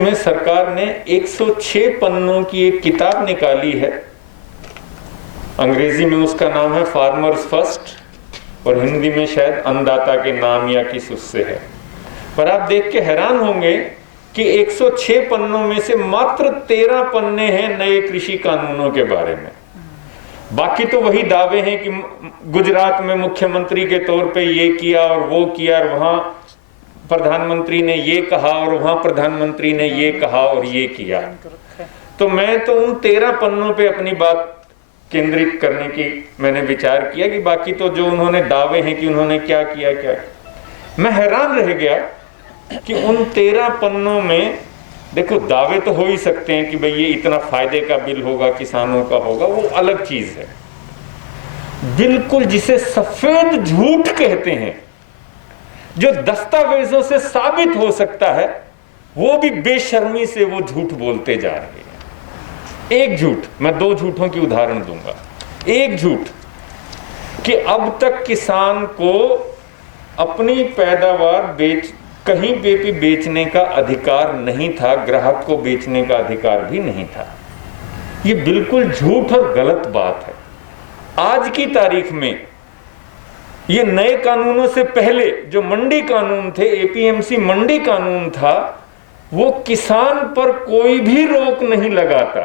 में सरकार ने 106 पन्नों की एक किताब निकाली है। अंग्रेजी में उसका नाम है फार्मर्स फर्स्ट और हिंदी में शायद अन्नदाता के नाम या किस उससे है। पर आप देख के हैरान होंगे कि 106 पन्नों में से मात्र 13 पन्ने हैं नए कृषि कानूनों के बारे में। बाकी तो वही दावे हैं कि गुजरात में मुख्यमंत्री के तौर पे ये किया और वो किया और वहां प्रधानमंत्री ने ये कहा और वहां प्रधानमंत्री ने ये कहा और ये किया। तो मैं तो उन 13 पन्नों पे अपनी बात केंद्रित करने की मैंने विचार किया कि बाकी तो जो उन्होंने दावे हैं कि उन्होंने क्या किया क्या। मैं हैरान रह गया कि उन 13 पन्नों में देखो दावे तो हो ही सकते हैं कि भाई ये इतना फायदे का बिल होगा, किसानों का होगा, वो अलग चीज है। बिल्कुल जिसे सफेद झूठ कहते हैं, जो दस्तावेजों से साबित हो सकता है, वो भी बेशर्मी से वो झूठ बोलते जा रहे हैं। एक झूठ, मैं 2 झूठों की उदाहरण दूंगा। एक झूठ कि अब तक किसान को अपनी पैदावार कहीं पे भी बेचने का अधिकार नहीं था, ग्राहक को बेचने का अधिकार भी नहीं था। ये बिल्कुल झूठ और गलत बात है। आज की तारीख में ये नए कानूनों से पहले जो मंडी कानून थे, एपीएमसी मंडी कानून था, वो किसान पर कोई भी रोक नहीं लगाता।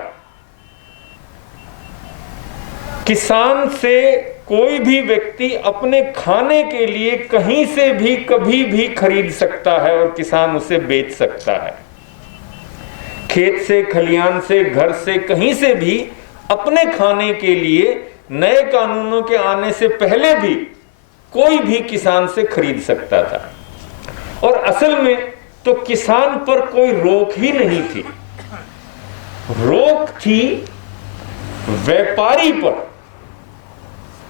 किसान से कोई भी व्यक्ति अपने खाने के लिए कहीं से भी कभी भी खरीद सकता है और किसान उसे बेच सकता है। खेत से, खलियान से, घर से, कहीं से भी अपने खाने के लिए नए कानूनों के आने से पहले भी कोई भी किसान से खरीद सकता था। और असल में तो किसान पर कोई रोक ही नहीं थी। रोक थी व्यापारी पर,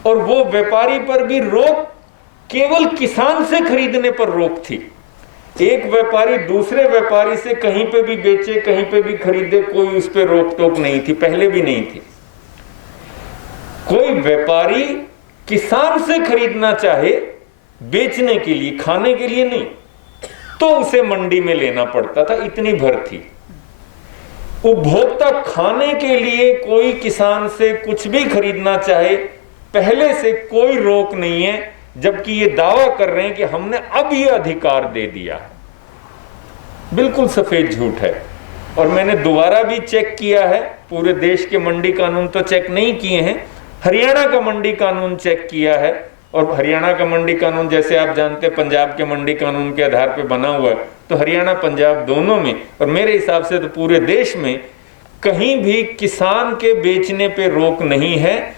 और वो व्यापारी पर भी रोक केवल किसान से खरीदने पर रोक थी। एक व्यापारी दूसरे व्यापारी से कहीं पे भी बेचे, कहीं पे भी खरीदे, कोई उस पर रोक टोक नहीं थी, पहले भी नहीं थी। कोई व्यापारी किसान से खरीदना चाहे बेचने के लिए, खाने के लिए नहीं, तो उसे मंडी में लेना पड़ता था, इतनी भर थी। उपभोक्ता खाने के लिए कोई किसान से कुछ भी खरीदना चाहे, पहले से कोई रोक नहीं है, जबकि ये दावा कर रहे हैं कि हमने अब ये अधिकार दे दिया है। बिल्कुल सफेद झूठ है। और मैंने दोबारा भी चेक किया है, पूरे देश के मंडी कानून तो चेक नहीं किए हैं, हरियाणा का मंडी कानून चेक किया है। और हरियाणा का मंडी कानून जैसे आप जानते हैं पंजाब के मंडी कानून के आधार पर बना हुआ है, तो हरियाणा पंजाब दोनों में, और मेरे हिसाब से तो पूरे देश में कहीं भी किसान के बेचने पे रोक नहीं है,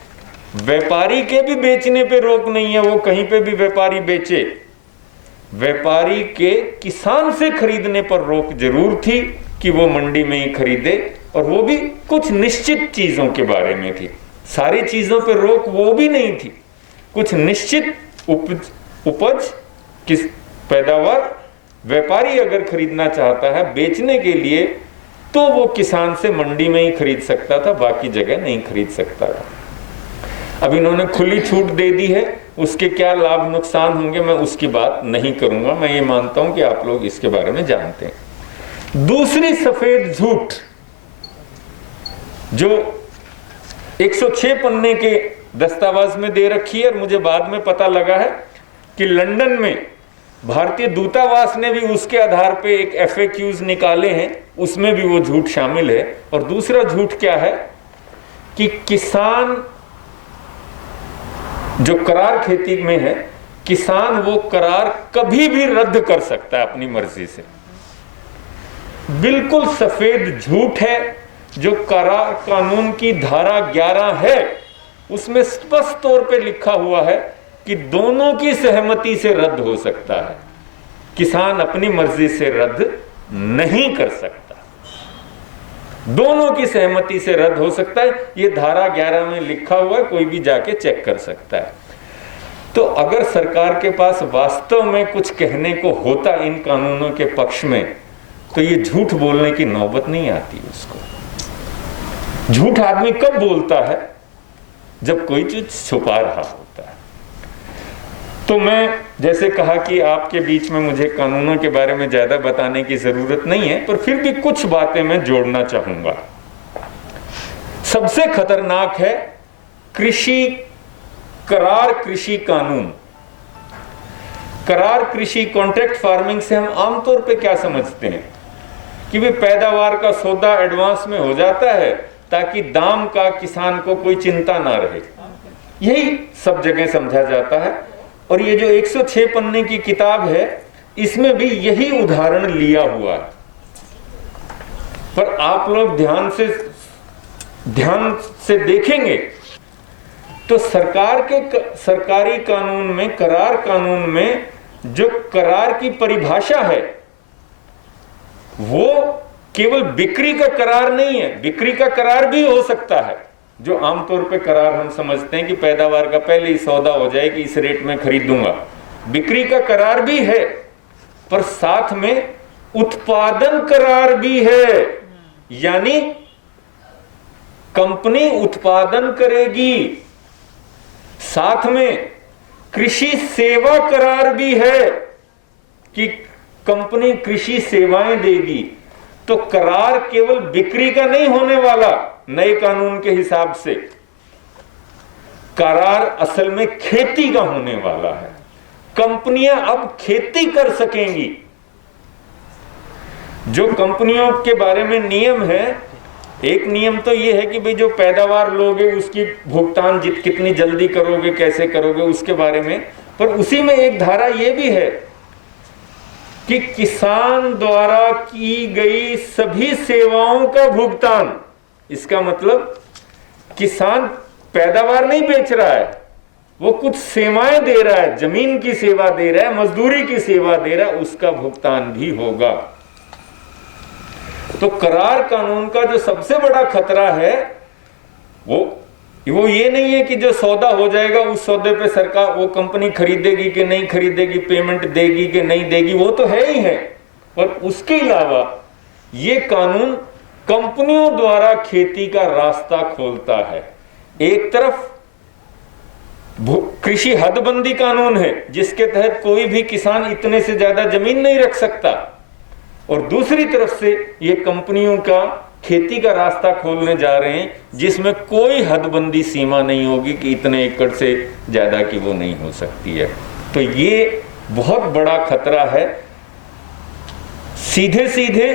व्यापारी के भी बेचने पे रोक नहीं है। वो कहीं पे भी व्यापारी बेचे, व्यापारी के किसान से खरीदने पर रोक जरूर थी कि वो मंडी में ही खरीदे, और वो भी कुछ निश्चित चीजों के बारे में थी। सारी चीजों पे रोक वो भी नहीं थी। कुछ निश्चित उपज किस पैदावार व्यापारी अगर खरीदना चाहता है बेचने के लिए, तो वो किसान से मंडी में ही खरीद सकता था, बाकी जगह नहीं खरीद सकता था। अब इन्होंने खुली छूट दे दी है, उसके क्या लाभ नुकसान होंगे मैं उसकी बात नहीं करूंगा। मैं ये मानता हूं कि आप लोग इसके बारे में जानते हैं। दूसरी सफेद झूठ जो 106 पन्ने के दस्तावेज में दे रखी है, और मुझे बाद में पता लगा है कि लंदन में भारतीय दूतावास ने भी उसके आधार पे एक FAQs निकाले हैं, उसमें भी वो झूठ शामिल है। और दूसरा झूठ क्या है कि किसान जो करार खेती में है, किसान वो करार कभी भी रद्द कर सकता है अपनी मर्जी से। बिल्कुल सफेद झूठ है। जो करार कानून की धारा 11 है, उसमें स्पष्ट तौर पे लिखा हुआ है कि दोनों की सहमति से रद्द हो सकता है। किसान अपनी मर्जी से रद्द नहीं कर सकता, दोनों की सहमति से रद्द हो सकता है। ये धारा 11 में लिखा हुआ है, कोई भी जाके चेक कर सकता है। तो अगर सरकार के पास वास्तव में कुछ कहने को होता इन कानूनों के पक्ष में, तो ये झूठ बोलने की नौबत नहीं आती उसको। झूठ आदमी कब बोलता है? जब कोई चीज छुपा रहा होता है। तो मैं जैसे कहा कि आपके बीच में मुझे कानूनों के बारे में ज्यादा बताने की जरूरत नहीं है, पर फिर भी कुछ बातें मैं जोड़ना चाहूंगा। सबसे खतरनाक है कृषि करार कृषि कानून। करार कृषि कॉन्ट्रैक्ट फार्मिंग से हम आमतौर पे क्या समझते हैं कि वे पैदावार का सौदा एडवांस में हो जाता है ताकि दाम का किसान को कोई चिंता ना रहे, यही सब जगह समझा जाता है। और ये जो 106 पन्ने की किताब है इसमें भी यही उदाहरण लिया हुआ है। पर आप लोग ध्यान से देखेंगे तो सरकारी कानून में, करार कानून में जो करार की परिभाषा है वो केवल बिक्री का करार नहीं है। बिक्री का करार भी हो सकता है, जो आमतौर पे करार हम समझते हैं कि पैदावार का पहले ही सौदा हो जाए कि इस रेट में खरीदूंगा। बिक्री का करार भी है, पर साथ में उत्पादन करार भी है, यानी कंपनी उत्पादन करेगी। साथ में कृषि सेवा करार भी है कि कंपनी कृषि सेवाएं देगी। तो करार केवल बिक्री का नहीं होने वाला नए कानून के हिसाब से, करार असल में खेती का होने वाला है। कंपनियां अब खेती कर सकेंगी। जो कंपनियों के बारे में नियम है, एक नियम तो यह है कि भाई जो पैदावार लोगे उसकी भुगतान कितनी जल्दी करोगे, कैसे करोगे, उसके बारे में। पर उसी में एक धारा यह भी है कि किसान द्वारा की गई सभी सेवाओं का भुगतान। इसका मतलब किसान पैदावार नहीं बेच रहा है, वो कुछ सेवाएं दे रहा है, जमीन की सेवा दे रहा है, मजदूरी की सेवा दे रहा है, उसका भुगतान भी होगा। तो करार कानून का जो सबसे बड़ा खतरा है वो ये नहीं है कि जो सौदा हो जाएगा उस सौदे पे सरकार, वो कंपनी खरीदेगी कि नहीं खरीदेगी, पेमेंट देगी कि नहीं देगी, वो तो है ही है। और उसके अलावा ये कानून कंपनियों द्वारा खेती का रास्ता खोलता है। एक तरफ कृषि हदबंदी कानून है जिसके तहत कोई भी किसान इतने से ज्यादा जमीन नहीं रख सकता, और दूसरी तरफ से ये कंपनियों का खेती का रास्ता खोलने जा रहे हैं जिसमें कोई हदबंदी सीमा नहीं होगी कि इतने एकड़ से ज्यादा की वो नहीं हो सकती है। तो ये बहुत बड़ा खतरा है। सीधे सीधे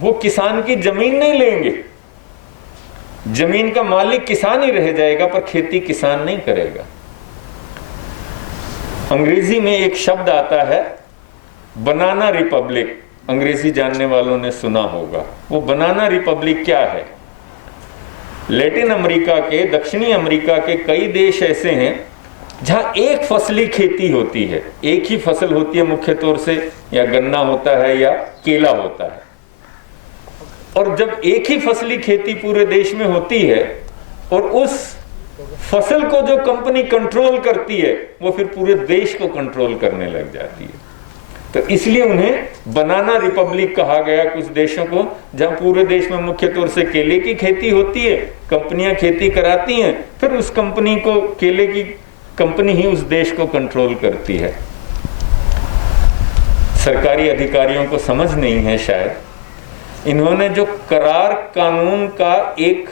वो किसान की जमीन नहीं लेंगे, जमीन का मालिक किसान ही रह जाएगा पर खेती किसान नहीं करेगा। अंग्रेजी में एक शब्द आता है बनाना रिपब्लिक, अंग्रेजी जानने वालों ने सुना होगा। वो बनाना रिपब्लिक क्या है? लैटिन अमेरिका के, दक्षिणी अमेरिका के कई देश ऐसे हैं जहां एक फसली खेती होती है, एक ही फसल होती है मुख्य तौर से, या गन्ना होता है या केला होता है। और जब एक ही फसली खेती पूरे देश में होती है और उस फसल को जो कंपनी कंट्रोल करती है वो फिर पूरे देश को कंट्रोल करने लग जाती है। तो इसलिए उन्हें बनाना रिपब्लिक कहा गया, कुछ देशों को जहां पूरे देश में मुख्य तौर से केले की खेती होती है, कंपनियां खेती कराती हैं, फिर उस कंपनी को, केले की कंपनी ही उस देश को कंट्रोल करती है। सरकारी अधिकारियों को समझ नहीं है शायद। इन्होंने जो करार कानून का एक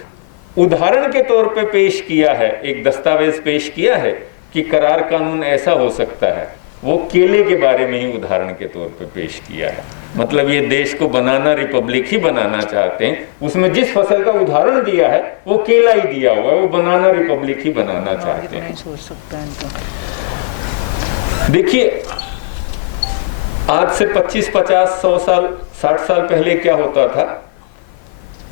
उदाहरण के तौर पे पेश किया है, एक दस्तावेज पेश किया है कि करार कानून ऐसा हो सकता है, वो केले के बारे में ही उदाहरण के तौर पे पेश किया है। मतलब ये देश को बनाना रिपब्लिक ही बनाना चाहते हैं। उसमें जिस फसल का उदाहरण दिया है वो केला ही दिया हुआ है, वो बनाना रिपब्लिक ही बनाना चाहते हैं। देखिए आज से 25, 50, 100 साल, 60 साल पहले क्या होता था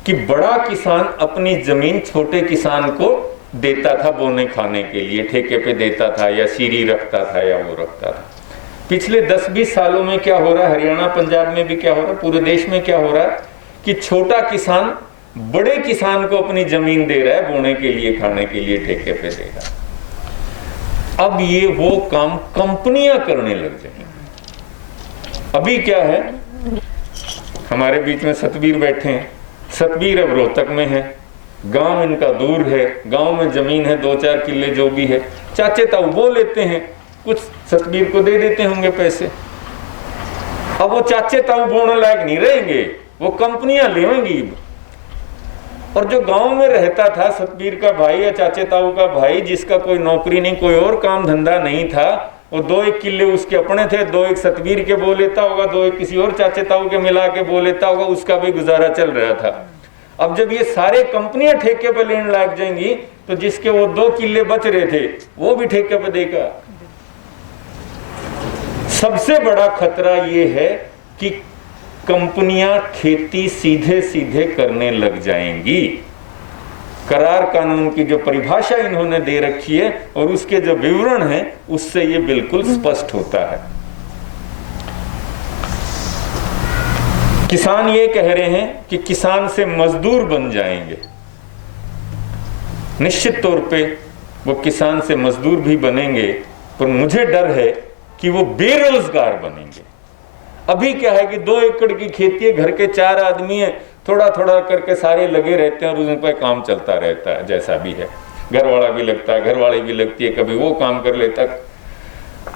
कि बड़ा किसान अपनी जमीन छोटे किसान को देता था बोने खाने के लिए, ठेके पे देता था या सीरी रखता था या वो रखता था। पिछले 10-20 सालों में क्या हो रहा है, हरियाणा पंजाब में भी क्या हो रहा है, पूरे देश में क्या हो रहा है कि छोटा किसान बड़े किसान को अपनी जमीन दे रहा है बोने के लिए, खाने के लिए, ठेके पे दे रहा है। अब ये वो काम कंपनियां करने लग जाएंगी। अभी क्या है, हमारे बीच में सतबीर बैठे हैं, सतबीर अब रोहतक में है, गांव इनका दूर है, गांव में जमीन है 2-4 किले जो भी है, चाचे ताऊ वो लेते हैं कुछ सतबीर को दे देते होंगे पैसे। अब वो चाचे ताऊ बोलने लायक नहीं रहेंगे, वो कंपनियां लेंगी। और जो गांव में रहता था सतबीर का भाई या चाचे ताऊ का भाई, जिसका कोई नौकरी नहीं, कोई और काम धंधा नहीं था, वो 2-1 किले उसके अपने थे, 2-1 सतबीर के बो लेता होगा, 2-1 किसी और चाचे ताऊ के मिला के बो लेता होगा, उसका भी गुजारा चल रहा था। अब जब ये सारे कंपनियां ठेके पे लेने लग जाएंगी तो जिसके वो 2 किले बच रहे थे वो भी ठेके पे देगा। सबसे बड़ा खतरा ये है कि कंपनियां खेती सीधे सीधे करने लग जाएंगी। करार कानून की जो परिभाषा इन्होंने दे रखी है और उसके जो विवरण है उससे ये बिल्कुल स्पष्ट होता है। किसान ये कह रहे हैं कि किसान से मजदूर बन जाएंगे। निश्चित तौर पे वो किसान से मजदूर भी बनेंगे, पर मुझे डर है कि वो बेरोजगार बनेंगे। अभी क्या है कि 2 एकड़ की खेती है, घर के 4 आदमी है, थोड़ा थोड़ा करके सारे लगे रहते हैं और उन पर काम चलता रहता है। जैसा भी है, घर वाला भी लगता है, घर वाली भी लगती है, कभी वो काम कर लेता।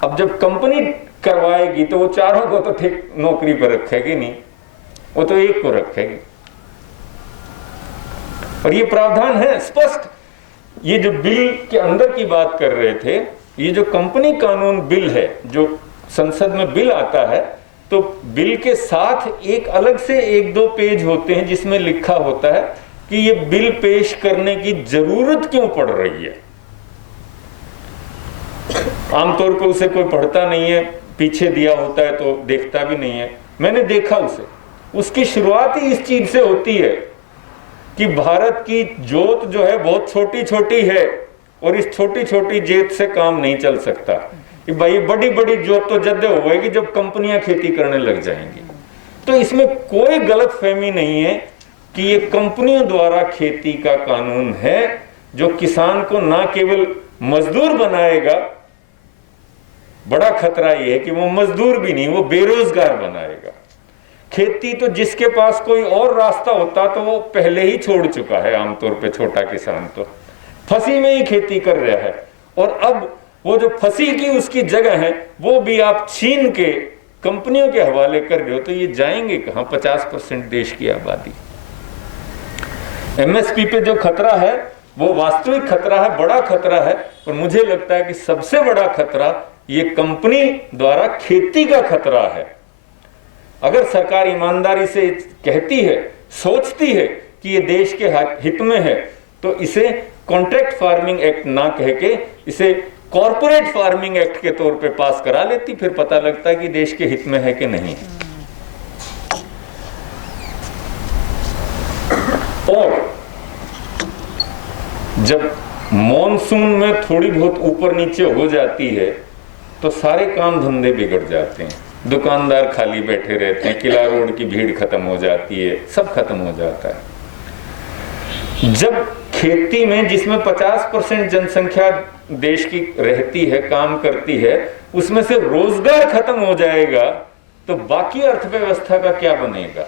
अब जब कंपनी करवाएगी तो वो चारों को तो ठीक नौकरी पर रखेगी नहीं, वो तो एक को रखेगी। और ये प्रावधान है स्पष्ट। ये जो बिल के अंदर की बात कर रहे थे, ये जो कंपनी कानून बिल है, जो संसद में बिल आता है, तो बिल के साथ एक अलग से 1-2 पेज होते हैं जिसमें लिखा होता है कि ये बिल पेश करने की जरूरत क्यों पड़ रही है। आमतौर पर उसे कोई पढ़ता नहीं है, पीछे दिया होता है तो देखता भी नहीं है। मैंने देखा उसे, उसकी शुरुआत ही इस चीज से होती है कि भारत की जोत जो है बहुत छोटी छोटी है और इस छोटी छोटी जोत से काम नहीं चल सकता। कि भाई बड़ी बड़ी जोत तो जब होगी जब कंपनियां खेती करने लग जाएंगी। तो इसमें कोई गलत फहमी नहीं है कि ये कंपनियों द्वारा खेती का कानून है जो किसान को ना केवल मजदूर बनाएगा, बड़ा खतरा ये है कि वो मजदूर भी नहीं, वो बेरोजगार बनाएगा। खेती तो जिसके पास कोई और रास्ता होता तो वो पहले ही छोड़ चुका है। आमतौर पे छोटा किसान तो फंसी में ही खेती कर रहा है, और अब वो जो फंसी की उसकी जगह है वो भी आप छीन के कंपनियों के हवाले कर रहे हो, तो ये जाएंगे कहां? 50% देश की आबादी। एमएसपी पे जो खतरा है वो वास्तविक खतरा है, बड़ा खतरा है, और मुझे लगता है कि सबसे बड़ा खतरा ये कंपनी द्वारा खेती का खतरा है। अगर सरकार ईमानदारी से कहती है, सोचती है कि ये देश के हित में है, तो इसे कॉन्ट्रैक्ट फार्मिंग एक्ट ना कह के इसे कॉर्पोरेट फार्मिंग एक्ट के तौर पे पास करा लेती, फिर पता लगता है कि देश के हित में है कि नहीं है। और जब मॉनसून में थोड़ी बहुत ऊपर नीचे हो जाती है तो सारे काम धंधे बिगड़ जाते हैं, दुकानदार खाली बैठे रहते हैं, किला रोड की भीड़ खत्म हो जाती है, सब खत्म हो जाता है। जब खेती में जिसमें 50% जनसंख्या देश की रहती है, काम करती है, उसमें से रोजगार खत्म हो जाएगा तो बाकी अर्थव्यवस्था का क्या बनेगा?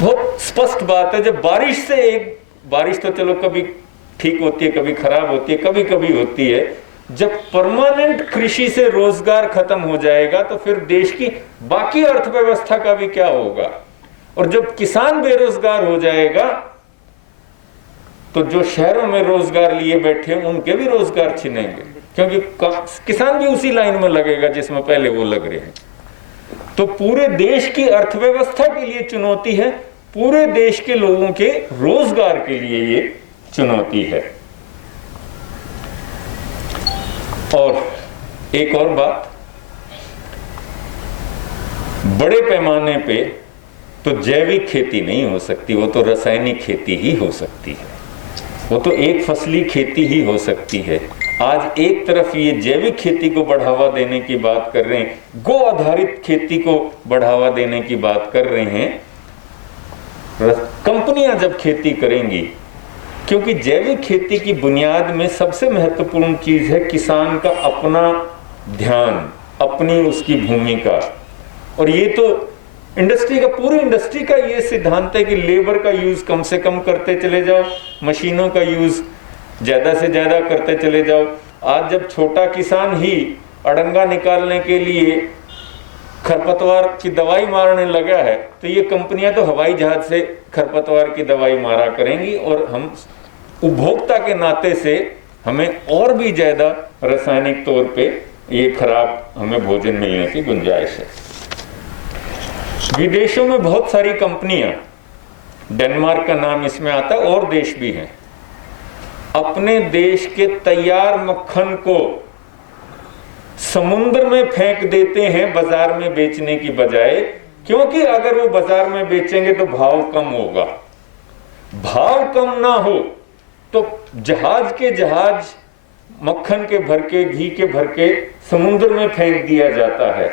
बहुत स्पष्ट बात है। जब बारिश तो चलो कभी ठीक होती है, कभी खराब होती है, कभी कभी होती है। जब परमानेंट कृषि से रोजगार खत्म हो जाएगा तो फिर देश की बाकी अर्थव्यवस्था का भी क्या होगा? और जब किसान बेरोजगार हो जाएगा तो जो शहरों में रोजगार लिए बैठे हैं उनके भी रोजगार छिनेंगे, क्योंकि किसान भी उसी लाइन में लगेगा जिसमें पहले वो लग रहे हैं। तो पूरे देश की अर्थव्यवस्था के लिए चुनौती है, पूरे देश के लोगों के रोजगार के लिए ये चुनौती है। और एक और बात, बड़े पैमाने पे तो जैविक खेती नहीं हो सकती, वो तो रासायनिक खेती ही हो सकती है, वो तो एक फसली खेती ही हो सकती है। आज एक तरफ ये जैविक खेती को बढ़ावा देने की बात कर रहे हैं, गो आधारित खेती को बढ़ावा देने की बात कर रहे हैं। कंपनियां जब खेती करेंगी, क्योंकि जैविक खेती की बुनियाद में सबसे महत्वपूर्ण चीज है किसान का अपना ध्यान, अपनी उसकी भूमिका। और ये तो इंडस्ट्री का, पूरी इंडस्ट्री का ये सिद्धांत है कि लेबर का यूज कम से कम करते चले जाओ, मशीनों का यूज ज्यादा से ज्यादा करते चले जाओ, आज जब छोटा किसान ही अड़ंगा निकालने के लिए खरपतवार की दवाई मारने लगा है, तो ये कंपनियां तो हवाई जहाज से खरपतवार की दवाई मारा करेंगी, और हम उपभोक्ता के नाते से हमें और भी ज्यादा रासायनिक तौर पे ये खराब हमें भोजन मिलने की गुंजाइश है। विदेशों में बहुत सारी कंपनियां, डेनमार्क का नाम इसमें आता है, और देश भी हैं, अपने देश के तैयार मक्खन को समुद्र में फेंक देते हैं बाजार में बेचने की बजाय, क्योंकि अगर वो बाजार में बेचेंगे तो भाव कम होगा। भाव कम ना हो तो जहाज के जहाज मक्खन के भर के, घी के भर के समुद्र में फेंक दिया जाता है।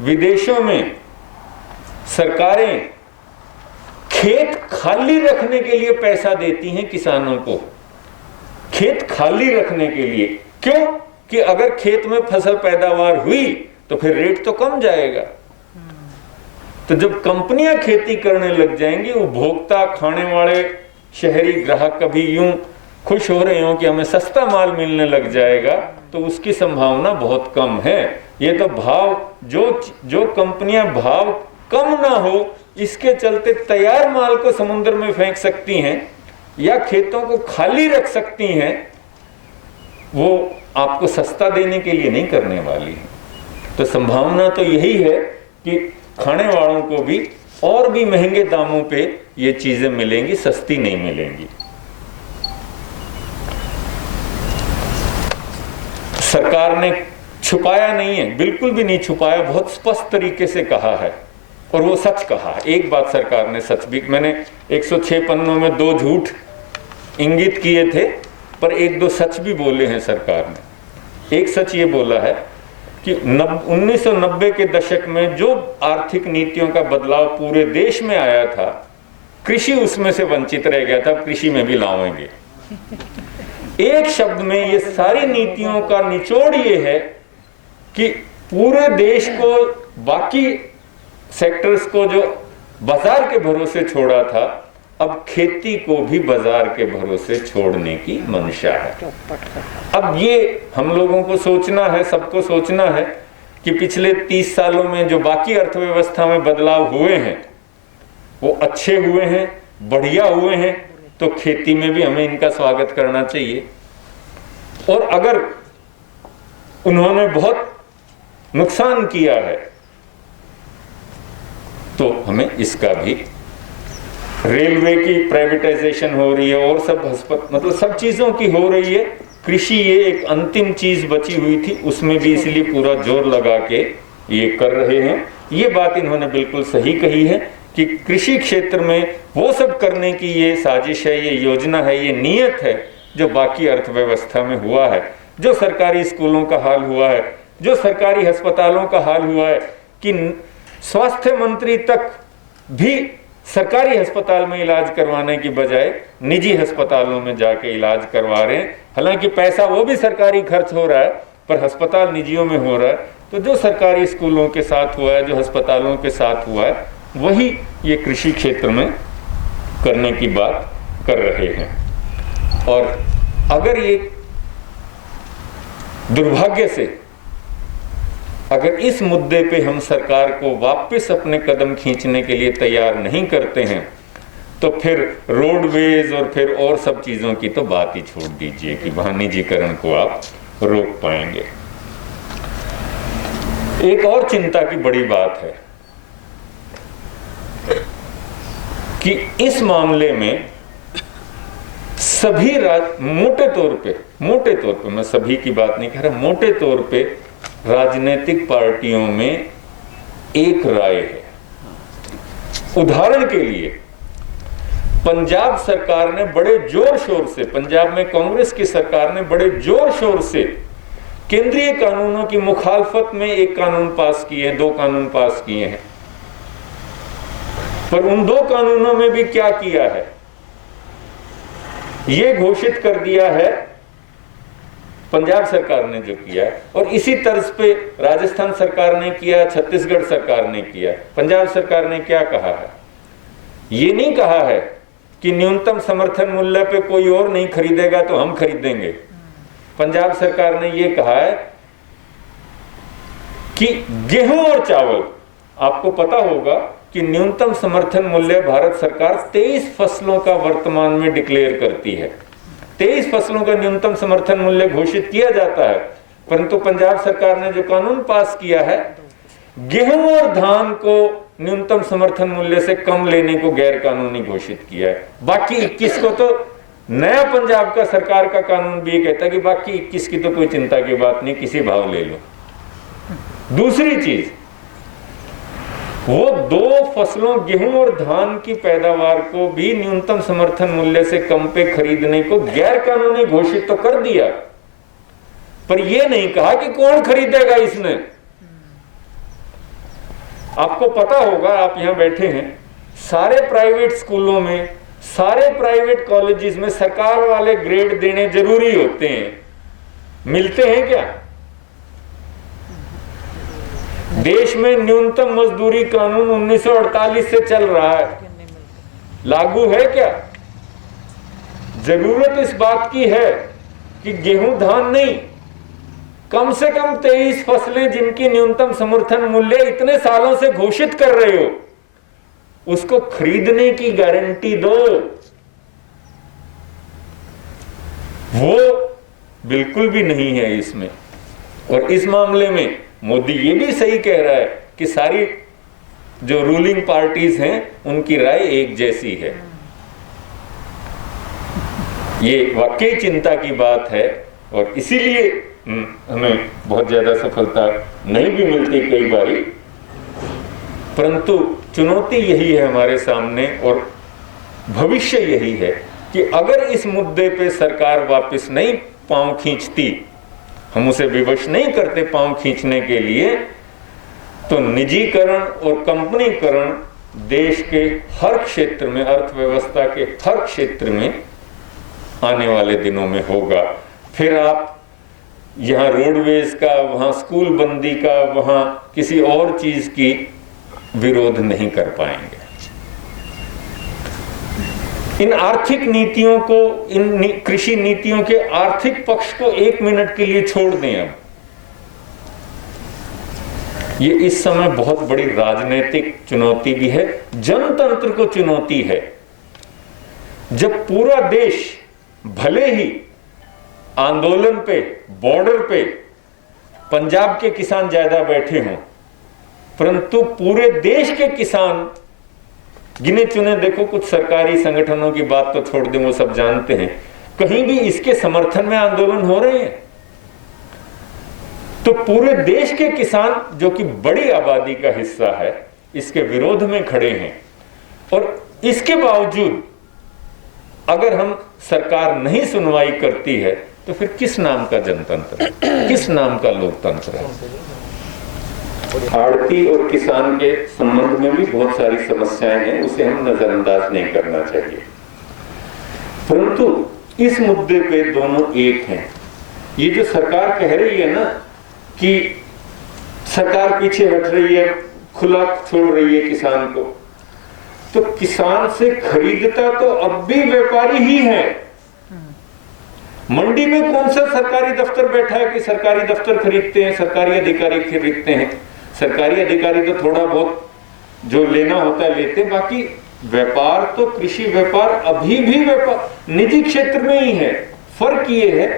विदेशों में सरकारें खेत खाली रखने के लिए पैसा देती हैं किसानों को, खेत खाली रखने के लिए। क्यों? कि अगर खेत में फसल पैदावार हुई तो फिर रेट तो कम जाएगा। तो जब कंपनियां खेती करने लग जाएंगी, उपभोक्ता, खाने वाले शहरी ग्राहक कभी यूं खुश हो रहे हो कि हमें सस्ता माल मिलने लग जाएगा, तो उसकी संभावना बहुत कम है। ये तो भाव, जो कंपनियां भाव कम ना हो इसके चलते तैयार माल को समुद्र में फेंक सकती हैं या खेतों को खाली रख सकती हैं, वो आपको सस्ता देने के लिए नहीं करने वाली है। तो संभावना तो यही है कि खाने वालों को भी और भी महंगे दामों पे ये चीजें मिलेंगी, सस्ती नहीं मिलेंगी। सरकार ने छुपाया नहीं है, बिल्कुल भी नहीं छुपाया, बहुत स्पष्ट तरीके से कहा है, और वो सच कहा है। एक बात सरकार ने सच भी, मैंने 106 पन्नों में 2 झूठ इंगित किए थे, पर 1-2 सच भी बोले हैं सरकार ने। एक सच ये बोला है कि 1990 के दशक में जो आर्थिक नीतियों का बदलाव पूरे देश में आया था, कृषि उसमें से वंचित रह गया था, कृषि में भी लाएंगे। एक शब्द में ये सारी नीतियों का निचोड़ ये है कि पूरे देश को, बाकी सेक्टर्स को जो बाजार के भरोसे छोड़ा था, अब खेती को भी बाजार के भरोसे छोड़ने की मंशा है। अब ये हम लोगों को सोचना है, सबको सोचना है कि पिछले 30 सालों में जो बाकी अर्थव्यवस्था में बदलाव हुए हैं वो अच्छे हुए हैं, बढ़िया हुए हैं, तो खेती में भी हमें इनका स्वागत करना चाहिए। और अगर उन्होंने बहुत नुकसान किया है तो हमें इसका भी, रेलवे की प्राइवेटाइजेशन हो रही है और सब मतलब सब चीजों की हो रही है, कृषि ये एक अंतिम चीज बची हुई थी, उसमें भी इसलिए पूरा जोर लगा के ये कर रहे हैं। ये बात इन्होंने बिल्कुल सही कही है कि कृषि क्षेत्र में वो सब करने की ये साजिश है, ये योजना है, ये नियत है जो बाकी अर्थव्यवस्था में हुआ है, जो सरकारी स्कूलों का हाल हुआ है, जो सरकारी अस्पतालों का हाल हुआ है कि स्वास्थ्य मंत्री तक भी सरकारी अस्पताल में इलाज करवाने की बजाय निजी अस्पतालों में जाके इलाज करवा रहे हैं। हालांकि पैसा वो भी सरकारी खर्च हो रहा है, पर अस्पताल निजियों में हो रहा है। तो जो सरकारी स्कूलों के साथ हुआ है, जो अस्पतालों के साथ हुआ है, वही ये कृषि क्षेत्र में करने की बात कर रहे हैं। और अगर ये दुर्भाग्य से अगर इस मुद्दे पे हम सरकार को वापस अपने कदम खींचने के लिए तैयार नहीं करते हैं तो फिर रोडवेज और फिर और सब चीजों की तो बात ही छोड़ दीजिए कि वहां निजीकरण को आप रोक पाएंगे। एक और चिंता की बड़ी बात है कि इस मामले में सभी मोटे तौर पे मैं सभी की बात नहीं कह रहा, मोटे तौर पे राजनीतिक पार्टियों में एक राय है। उदाहरण के लिए पंजाब सरकार ने बड़े जोर शोर से, पंजाब में कांग्रेस की सरकार ने बड़े जोर शोर से केंद्रीय कानूनों की मुखालफत में एक कानून पास किए हैं, 2 कानून पास किए हैं। पर उन 2 कानूनों में भी क्या किया है, ये घोषित कर दिया है पंजाब सरकार ने जो किया, और इसी तर्ज पे राजस्थान सरकार ने किया, छत्तीसगढ़ सरकार ने किया। पंजाब सरकार ने क्या कहा है, ये नहीं कहा है कि न्यूनतम समर्थन मूल्य पे कोई और नहीं खरीदेगा तो हम खरीदेंगे। पंजाब सरकार ने ये कहा है कि गेहूं और चावल, आपको पता होगा कि न्यूनतम समर्थन मूल्य भारत सरकार 23 फसलों का वर्तमान में डिक्लेयर करती है। 23 फसलों का न्यूनतम समर्थन मूल्य घोषित किया जाता है, परंतु पंजाब सरकार ने जो कानून पास किया है, गेहूं और धान को न्यूनतम समर्थन मूल्य से कम लेने को गैर कानूनी घोषित किया है। बाकी 21 को तो नया पंजाब का सरकार का कानून भी ये कहता है कि बाकी 21 की तो कोई चिंता की बात नहीं, किसी भाव ले लो। दूसरी चीज, वो 2 फसलों गेहूं और धान की पैदावार को भी न्यूनतम समर्थन मूल्य से कम पे खरीदने को गैर कानूनी घोषित तो कर दिया, पर यह नहीं कहा कि कौन खरीदेगा इसने। आपको पता होगा, आप यहां बैठे हैं, सारे प्राइवेट स्कूलों में, सारे प्राइवेट कॉलेजेस में सरकार वाले ग्रेड देने जरूरी होते हैं, मिलते हैं क्या? देश में न्यूनतम मजदूरी कानून 1948 से चल रहा है, लागू है क्या? जरूरत इस बात की है कि गेहूं धान नहीं, कम से कम 23 फसलें जिनकी न्यूनतम समर्थन मूल्य इतने सालों से घोषित कर रहे हो, उसको खरीदने की गारंटी दो। वो बिल्कुल भी नहीं है इसमें। और इस मामले में मोदी ये भी सही कह रहा है कि सारी जो रूलिंग पार्टीज हैं उनकी राय एक जैसी है। ये वाकई चिंता की बात है और इसीलिए हमें बहुत ज्यादा सफलता नहीं भी मिलती कई बारी, परंतु चुनौती यही है हमारे सामने और भविष्य यही है कि अगर इस मुद्दे पे सरकार वापस नहीं पांव खींचती, हम उसे विवश नहीं करते पांव खींचने के लिए, तो निजीकरण और कंपनीकरण देश के हर क्षेत्र में, अर्थव्यवस्था के हर क्षेत्र में आने वाले दिनों में होगा। फिर आप यहाँ रोडवेज का, वहाँ स्कूल बंदी का, वहाँ किसी और चीज की विरोध नहीं कर पाएंगे। इन आर्थिक नीतियों को, इन कृषि नीतियों के आर्थिक पक्ष को 1 मिनट के लिए छोड़ दें। अब ये इस समय बहुत बड़ी राजनीतिक चुनौती भी है, जनतंत्र को चुनौती है। जब पूरा देश भले ही आंदोलन पे, बॉर्डर पे पंजाब के किसान ज्यादा बैठे हों, परंतु पूरे देश के किसान गिने चुने, देखो कुछ सरकारी संगठनों की बात तो छोड़ दें, वो सब जानते हैं, कहीं भी इसके समर्थन में आंदोलन हो रहे हैं। तो पूरे देश के किसान, जो कि बड़ी आबादी का हिस्सा है, इसके विरोध में खड़े हैं। और इसके बावजूद अगर हम सरकार नहीं सुनवाई करती है तो फिर किस नाम का जनतंत्र है, किस नाम का लोकतंत्र है? आड़ती और किसान के संबंध में भी बहुत सारी समस्याएं हैं, उसे हम नजरअंदाज नहीं करना चाहिए, परंतु इस मुद्दे पे दोनों एक हैं। ये जो सरकार कह रही है ना कि सरकार पीछे हट रही है, खुला छोड़ रही है किसान को, तो किसान से खरीदता तो अब भी व्यापारी ही है। मंडी में कौन सा सरकारी दफ्तर बैठा है कि सरकारी दफ्तर खरीदते हैं, सरकारी अधिकारी खरीदते हैं? सरकारी अधिकारी तो थोड़ा बहुत जो लेना होता है लेते, बाकी व्यापार तो, कृषि व्यापार अभी भी व्यापार निजी क्षेत्र में ही है। फर्क ये है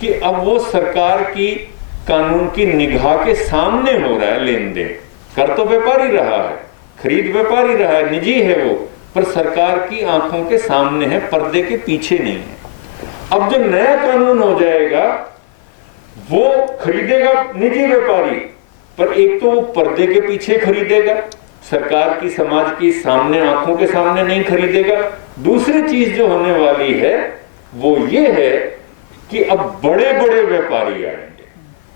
कि अब वो सरकार की कानून की निगाह के सामने हो रहा है लेन देन। कर तो व्यापारी रहा है, खरीद व्यापारी रहा है, निजी है वो, पर सरकार की आंखों के सामने है, पर्दे के पीछे नहीं है। अब जो नया कानून हो जाएगा वो खरीदेगा निजी व्यापारी, पर एक तो वो पर्दे के पीछे खरीदेगा, सरकार की, समाज की सामने, आंखों के सामने नहीं खरीदेगा। दूसरी चीज जो होने वाली है वो ये है कि अब बड़े बड़े व्यापारी आएंगे।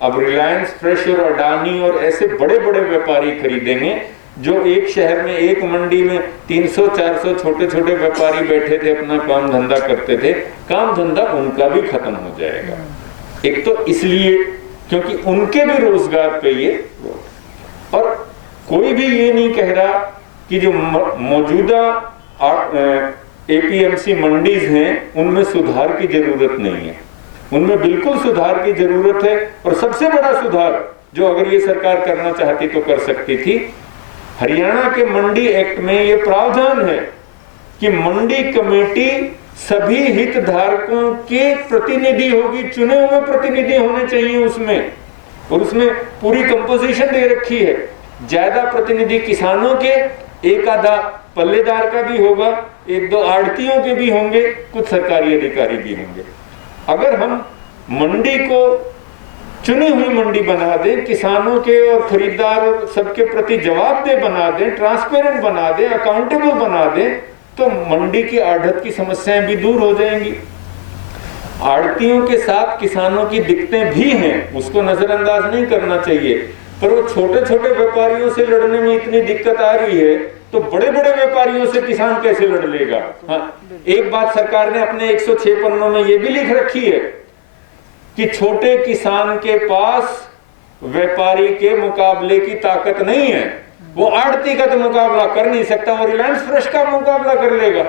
अब रिलायंस फ्रेश और अडानी और ऐसे बड़े बड़े व्यापारी खरीदेंगे, जो एक शहर में, एक मंडी में 300-400 छोटे छोटे व्यापारी बैठे थे, अपना काम धंधा करते थे, काम धंधा उनका भी खत्म हो जाएगा। एक तो इसलिए क्योंकि उनके भी रोजगार पे ये, और कोई भी ये नहीं कह रहा कि जो मौजूदा एपीएमसी मंडीज हैं उनमें सुधार की जरूरत नहीं है। उनमें बिल्कुल सुधार की जरूरत है। और सबसे बड़ा सुधार जो अगर ये सरकार करना चाहती तो कर सकती थी, हरियाणा के मंडी एक्ट में ये प्रावधान है कि मंडी कमेटी सभी हितधारकों के प्रतिनिधि होगी, चुने हुए प्रतिनिधि होने चाहिए उसमें, और उसमें पूरी कंपोजिशन दे रखी है। ज्यादा प्रतिनिधि किसानों के, एक आधा पल्लेदार का भी होगा, एक दो आड़तियों के भी होंगे, कुछ सरकारी अधिकारी भी होंगे। अगर हम मंडी को चुनी हुई मंडी बना दें, किसानों के और खरीदार और सबके प्रति जवाबदेह बना दें, ट्रांसपेरेंट बना दें, अकाउंटेबल बना दें, तो मंडी की आढ़त की समस्याएं भी दूर हो जाएंगी। आड़तियों के साथ किसानों की दिक्कतें भी हैं, उसको नजरअंदाज नहीं करना चाहिए, पर वो छोटे छोटे व्यापारियों से लड़ने में इतनी दिक्कत आ रही है तो बड़े बड़े व्यापारियों से किसान कैसे लड़ लेगा। हाँ, एक बात सरकार ने अपने 106 पन्नों में ये भी लिख रखी है कि छोटे किसान के पास व्यापारी के मुकाबले की ताकत नहीं है, वो आड़ती का तो मुकाबला कर नहीं सकता, वो रिलायंस फ्रेश का मुकाबला कर लेगा।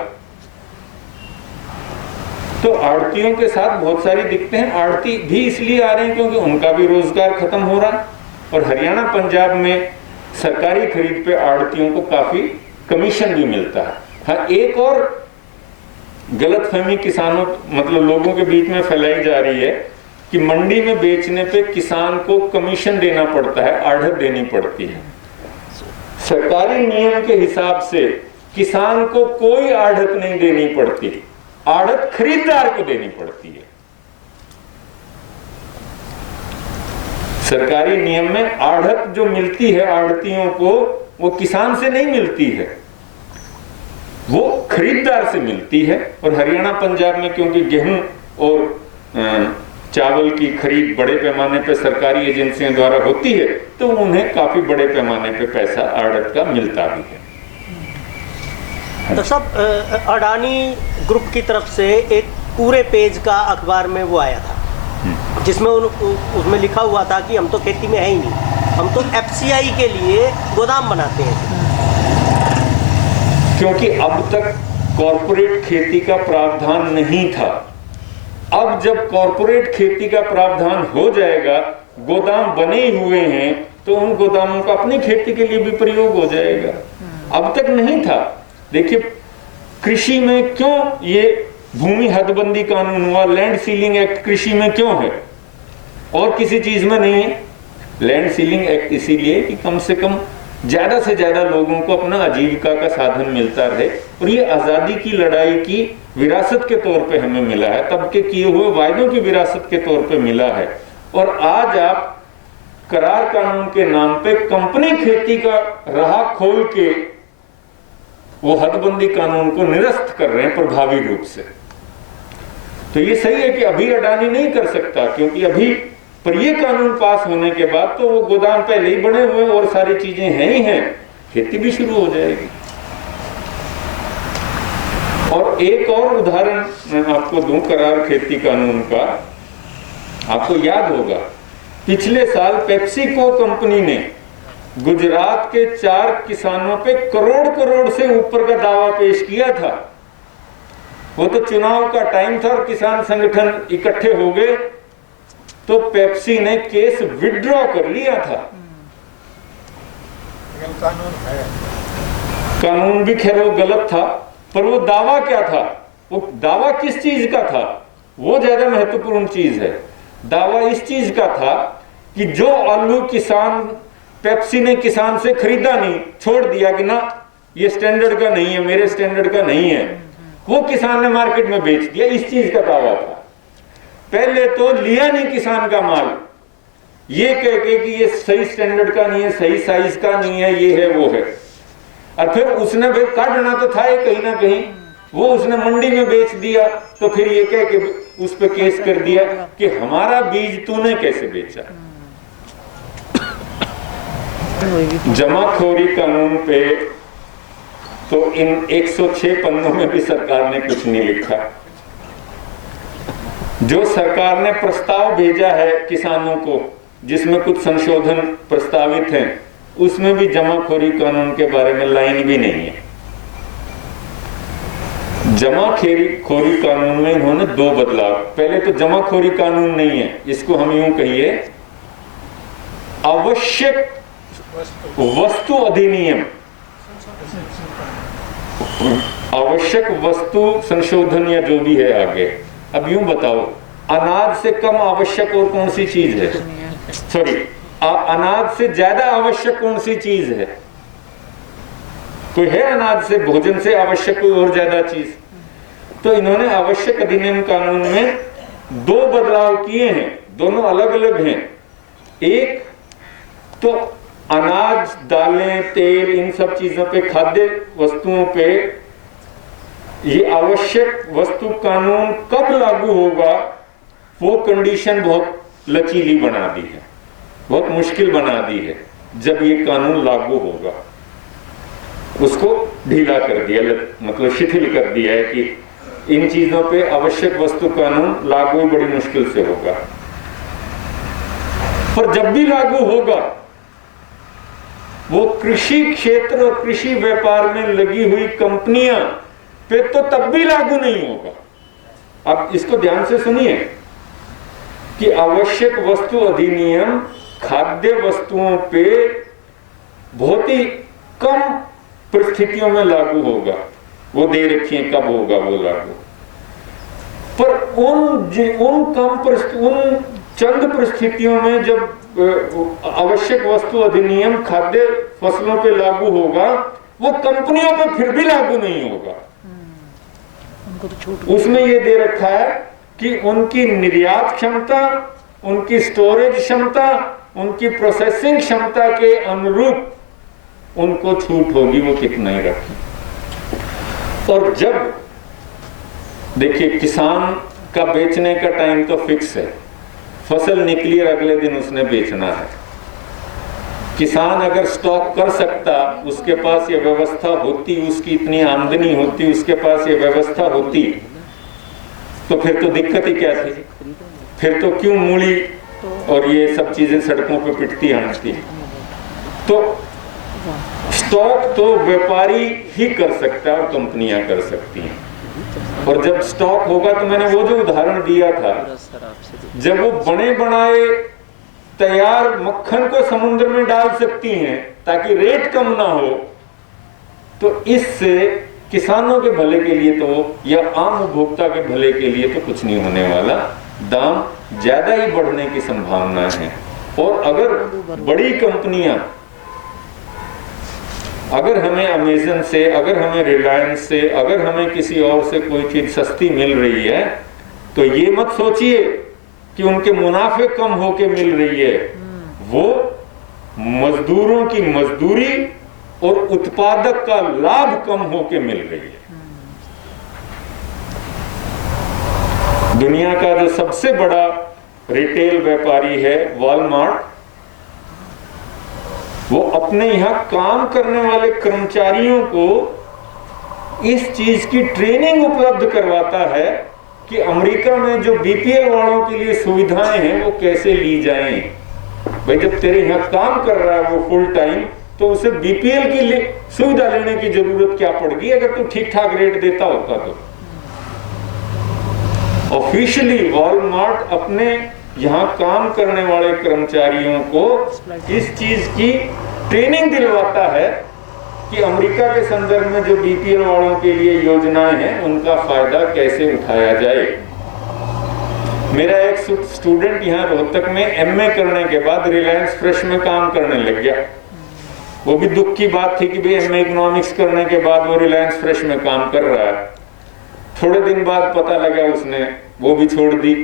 तो आड़तियों के साथ बहुत सारी दिक्कतें हैं। आड़ती भी इसलिए आ रहे हैं क्योंकि उनका भी रोजगार खत्म हो रहा है, और हरियाणा पंजाब में सरकारी खरीद पे आड़तियों को काफी कमीशन भी मिलता है। हाँ, एक और गलतफहमी किसानों मतलब लोगों के बीच में फैलाई जा रही है कि मंडी में बेचने पे किसान को कमीशन देना पड़ता है, आढ़त देनी पड़ती है। सरकारी नियम के हिसाब से किसान को कोई आढ़त नहीं देनी पड़ती, आढ़त खरीदार को देनी पड़ती है। सरकारी नियम में आढ़त जो मिलती है आढ़तियों को, वो किसान से नहीं मिलती है, वो खरीदार से मिलती है। और हरियाणा पंजाब में क्योंकि गेहूं और चावल की खरीद बड़े पैमाने पर सरकारी एजेंसियों द्वारा होती है, तो उन्हें काफी बड़े पैमाने पे पैसा आढ़त का मिलता भी है। तो सब अडानी ग्रुप की तरफ से एक पूरे पेज का अखबार में वो आया था जिसमें उसमें लिखा हुआ था कि हम तो खेती में है ही नहीं, हम तो एफसीआई के लिए गोदाम बनाते हैं। क्योंकि अब तक कॉरपोरेट खेती का प्रावधान नहीं था। अब जब कॉरपोरेट खेती का प्रावधान हो जाएगा, गोदाम बने हुए हैं, तो उन गोदामों का अपनी खेती के लिए भी प्रयोग हो जाएगा। अब तक नहीं था। देखिए, कृषि में क्यों ये भूमि हदबंदी कानून हुआ, लैंड सीलिंग एक्ट कृषि में क्यों है और किसी चीज में नहीं है? लैंड सीलिंग एक्ट इसीलिए कि कम से कम ज्यादा से ज्यादा लोगों को अपना आजीविका का साधन मिलता रहे, और ये आजादी की लड़ाई की विरासत के तौर पे हमें मिला है, तब के किए हुए वायदों की विरासत के तौर पे मिला है। और आज आप करार कानून के नाम पे कंपनी खेती का राह खोल के वो हदबंदी कानून को निरस्त कर रहे हैं प्रभावी रूप से। तो ये सही है कि अभी अडानी नहीं कर सकता, क्योंकि अभी पर ये कानून पास होने के बाद तो वो गोदाम पहले ही बने हुए और सारी चीजें हैं ही हैं, खेती भी शुरू हो जाएगी। और एक और उदाहरण मैं आपको दूं करार खेती कानून का। आपको याद होगा पिछले साल पेप्सिको कंपनी ने गुजरात के 4 किसानों पे करोड़ से ऊपर का दावा पेश किया था। वो तो चुनाव का टाइम था और किसान संगठन इकट्ठे हो गए, तो पेप्सी ने केस विड्रॉ कर लिया था। कानून भी खैर वो गलत था, पर वो दावा क्या था, वो दावा किस चीज का था, वो ज्यादा महत्वपूर्ण चीज है। दावा इस चीज का था कि जो आलू किसान पेप्सी ने किसान से खरीदा नहीं, छोड़ दिया कि ना ये स्टैंडर्ड का नहीं है, मेरे स्टैंडर्ड का नहीं है, वो किसान ने मार्केट में बेच दिया, इस चीज का दावा था। पहले तो लिया नहीं किसान का माल, ये कह के कि ये सही स्टैंडर्ड का नहीं है, सही साइज का नहीं है, ये है वो है, और फिर उसने भाई काटना तो था ही कहीं ना कहीं, वो उसने मंडी में बेच दिया, तो फिर ये कह के उस पे केस कर दिया कि हमारा बीज तूने कैसे बेचा। जमाखोरी कानून पे तो इन 106 पन्नों में भी सरकार ने कुछ नहीं लिखा। जो सरकार ने प्रस्ताव भेजा है किसानों को, जिसमें कुछ संशोधन प्रस्तावित हैं, उसमें भी जमाखोरी कानून के बारे में लाइन भी नहीं है। जमाखोरी कानून में इन्होंने दो बदलाव। पहले तो जमाखोरी कानून नहीं है, इसको हम यूं कहिए आवश्यक वस्तु अधिनियम, आवश्यक वस्तु संशोधन या जो भी है आगे। अब यूं बताओ, अनाज से कम आवश्यक और कौन सी चीज है? सॉरी, अनाज से ज्यादा आवश्यक कौन सी चीज है? कोई है अनाज से, भोजन से आवश्यक कोई और ज्यादा चीज? तो इन्होंने आवश्यक अधिनियम कानून में दो बदलाव किए हैं, दोनों अलग अलग हैं। एक तो अनाज, दालें, तेल, इन सब चीजों पे, खाद्य वस्तुओं पे ये आवश्यक वस्तु कानून कब लागू होगा, वो कंडीशन बहुत लचीली बना दी है, बहुत मुश्किल बना दी है। जब ये कानून लागू होगा उसको ढीला कर दिया, मतलब शिथिल कर दिया है कि इन चीजों पे आवश्यक वस्तु कानून लागू बड़ी मुश्किल से होगा। पर जब भी लागू होगा वो कृषि क्षेत्र और कृषि व्यापार में लगी हुई कंपनियां पे तो तब भी लागू नहीं होगा। अब इसको ध्यान से सुनिए कि आवश्यक वस्तु अधिनियम खाद्य वस्तुओं पे बहुत ही कम परिस्थितियों में लागू होगा, वो दे रखी है कब होगा वो लागू। पर उन चंद परिस्थितियों में जब आवश्यक वस्तु अधिनियम खाद्य फसलों पे लागू होगा, वो कंपनियों पे फिर भी लागू नहीं होगा। उसमें ये दे रखा है कि उनकी निर्यात क्षमता, उनकी स्टोरेज क्षमता, उनकी प्रोसेसिंग क्षमता के अनुरूप उनको छूट होगी, वो कितना ही रखें। और जब देखिए, किसान का बेचने का टाइम तो फिक्स है, फसल निकली और अगले दिन उसने बेचना है। किसान अगर स्टॉक कर सकता, उसके पास ये व्यवस्था होती, उसकी इतनी आमदनी होती, उसके पास ये व्यवस्था होती, तो फिर तो दिक्कत ही क्या थी? फिर तो क्यों मूली और ये सब चीजें सड़कों पे पिटती हांटती? तो स्टॉक तो व्यापारी ही कर सकता है और कंपनियां कर सकती हैं। और जब स्टॉक होगा, तो मैंने वो जो उदाहरण दिया था, जब वो बने बनाए तैयार मक्खन को समुद्र में डाल सकती हैं ताकि रेट कम ना हो, तो इससे किसानों के भले के लिए तो, या आम उपभोक्ता के भले के लिए तो कुछ नहीं होने वाला, दाम ज्यादा ही बढ़ने की संभावना है। और अगर बड़ी कंपनियां, अगर हमें अमेजन से, अगर हमें रिलायंस से, अगर हमें किसी और से कोई चीज सस्ती मिल रही है, तो ये मत सोचिए कि उनके मुनाफे कम होके मिल रही है, वो मजदूरों की मजदूरी और उत्पादक का लाभ कम होके मिल रही है। दुनिया का जो सबसे बड़ा रिटेल व्यापारी है वॉलमार्ट, वो अपने यहां काम करने वाले कर्मचारियों को इस चीज की ट्रेनिंग उपलब्ध करवाता है कि अमेरिका में जो बीपीएल वालों के लिए सुविधाएं हैं वो कैसे ली जाएं। भाई, जब तेरे यहाँ काम कर रहा है वो फुल टाइम, तो उसे बीपीएल की सुविधा लेने की जरूरत क्या पड़ गई अगर तू ठीक ठाक रेट देता होता तो। ऑफिशियली वॉलमार्ट अपने यहाँ काम करने वाले कर्मचारियों को इस चीज की ट्रेनिंग दिलवाता है कि अमेरिका के संदर्भ में जो बीपीएल वालों के लिए योजनाएं हैं उनका फायदा कैसे उठाया जाए। मेरा एक स्टूडेंट यहाँ रोहतक में एमए करने के बाद रिलायंस फ्रेश में काम करने लग गया। वो भी दुख की बात थी कि भाई एमए इकोनॉमिक्स करने के बाद वो रिलायंस फ्रेश में काम कर रहा है। थोड़े दिन बाद पता लगा उसने वो भी छोड़ दी।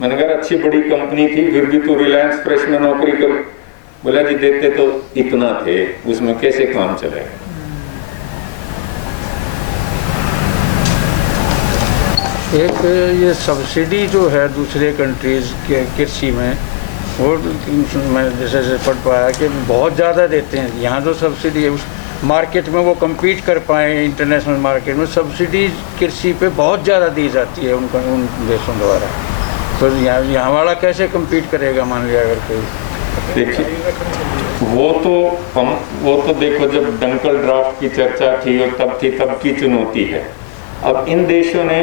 मैंने कहा अच्छी बड़ी कंपनी थी, फिर भी तो रिलायंस फ्रेश में नौकरी कर। बोला जी देते तो इतना थे, उसमें कैसे काम चलेगा। एक ये सब्सिडी जो है दूसरे कंट्रीज के कृषि में, वो मैं जैसे पढ़ पाया कि बहुत ज़्यादा देते हैं। यहाँ जो सब्सिडी है उस मार्केट में वो compete कर पाए इंटरनेशनल मार्केट में, सब्सिडी कृषि पे बहुत ज़्यादा दी जाती है उन देशों द्वारा। तो यहाँ वाला कैसे compete करेगा? मान लिया अगर कोई, देखिए वो तो देखो, जब डंकल ड्राफ्ट की चर्चा थी और तब की चुनौती है। अब इन देशों ने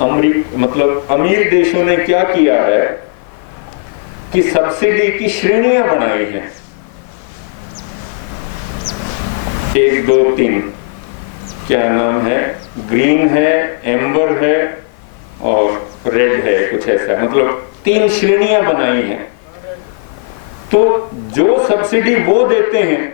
मतलब अमीर देशों ने क्या किया है कि सब्सिडी की श्रेणियां बनाई हैं, 1 2 3, क्या नाम है, ग्रीन है, एम्बर है और रेड है, कुछ ऐसा, मतलब 3 श्रेणियां बनाई हैं। तो जो सब्सिडी वो देते हैं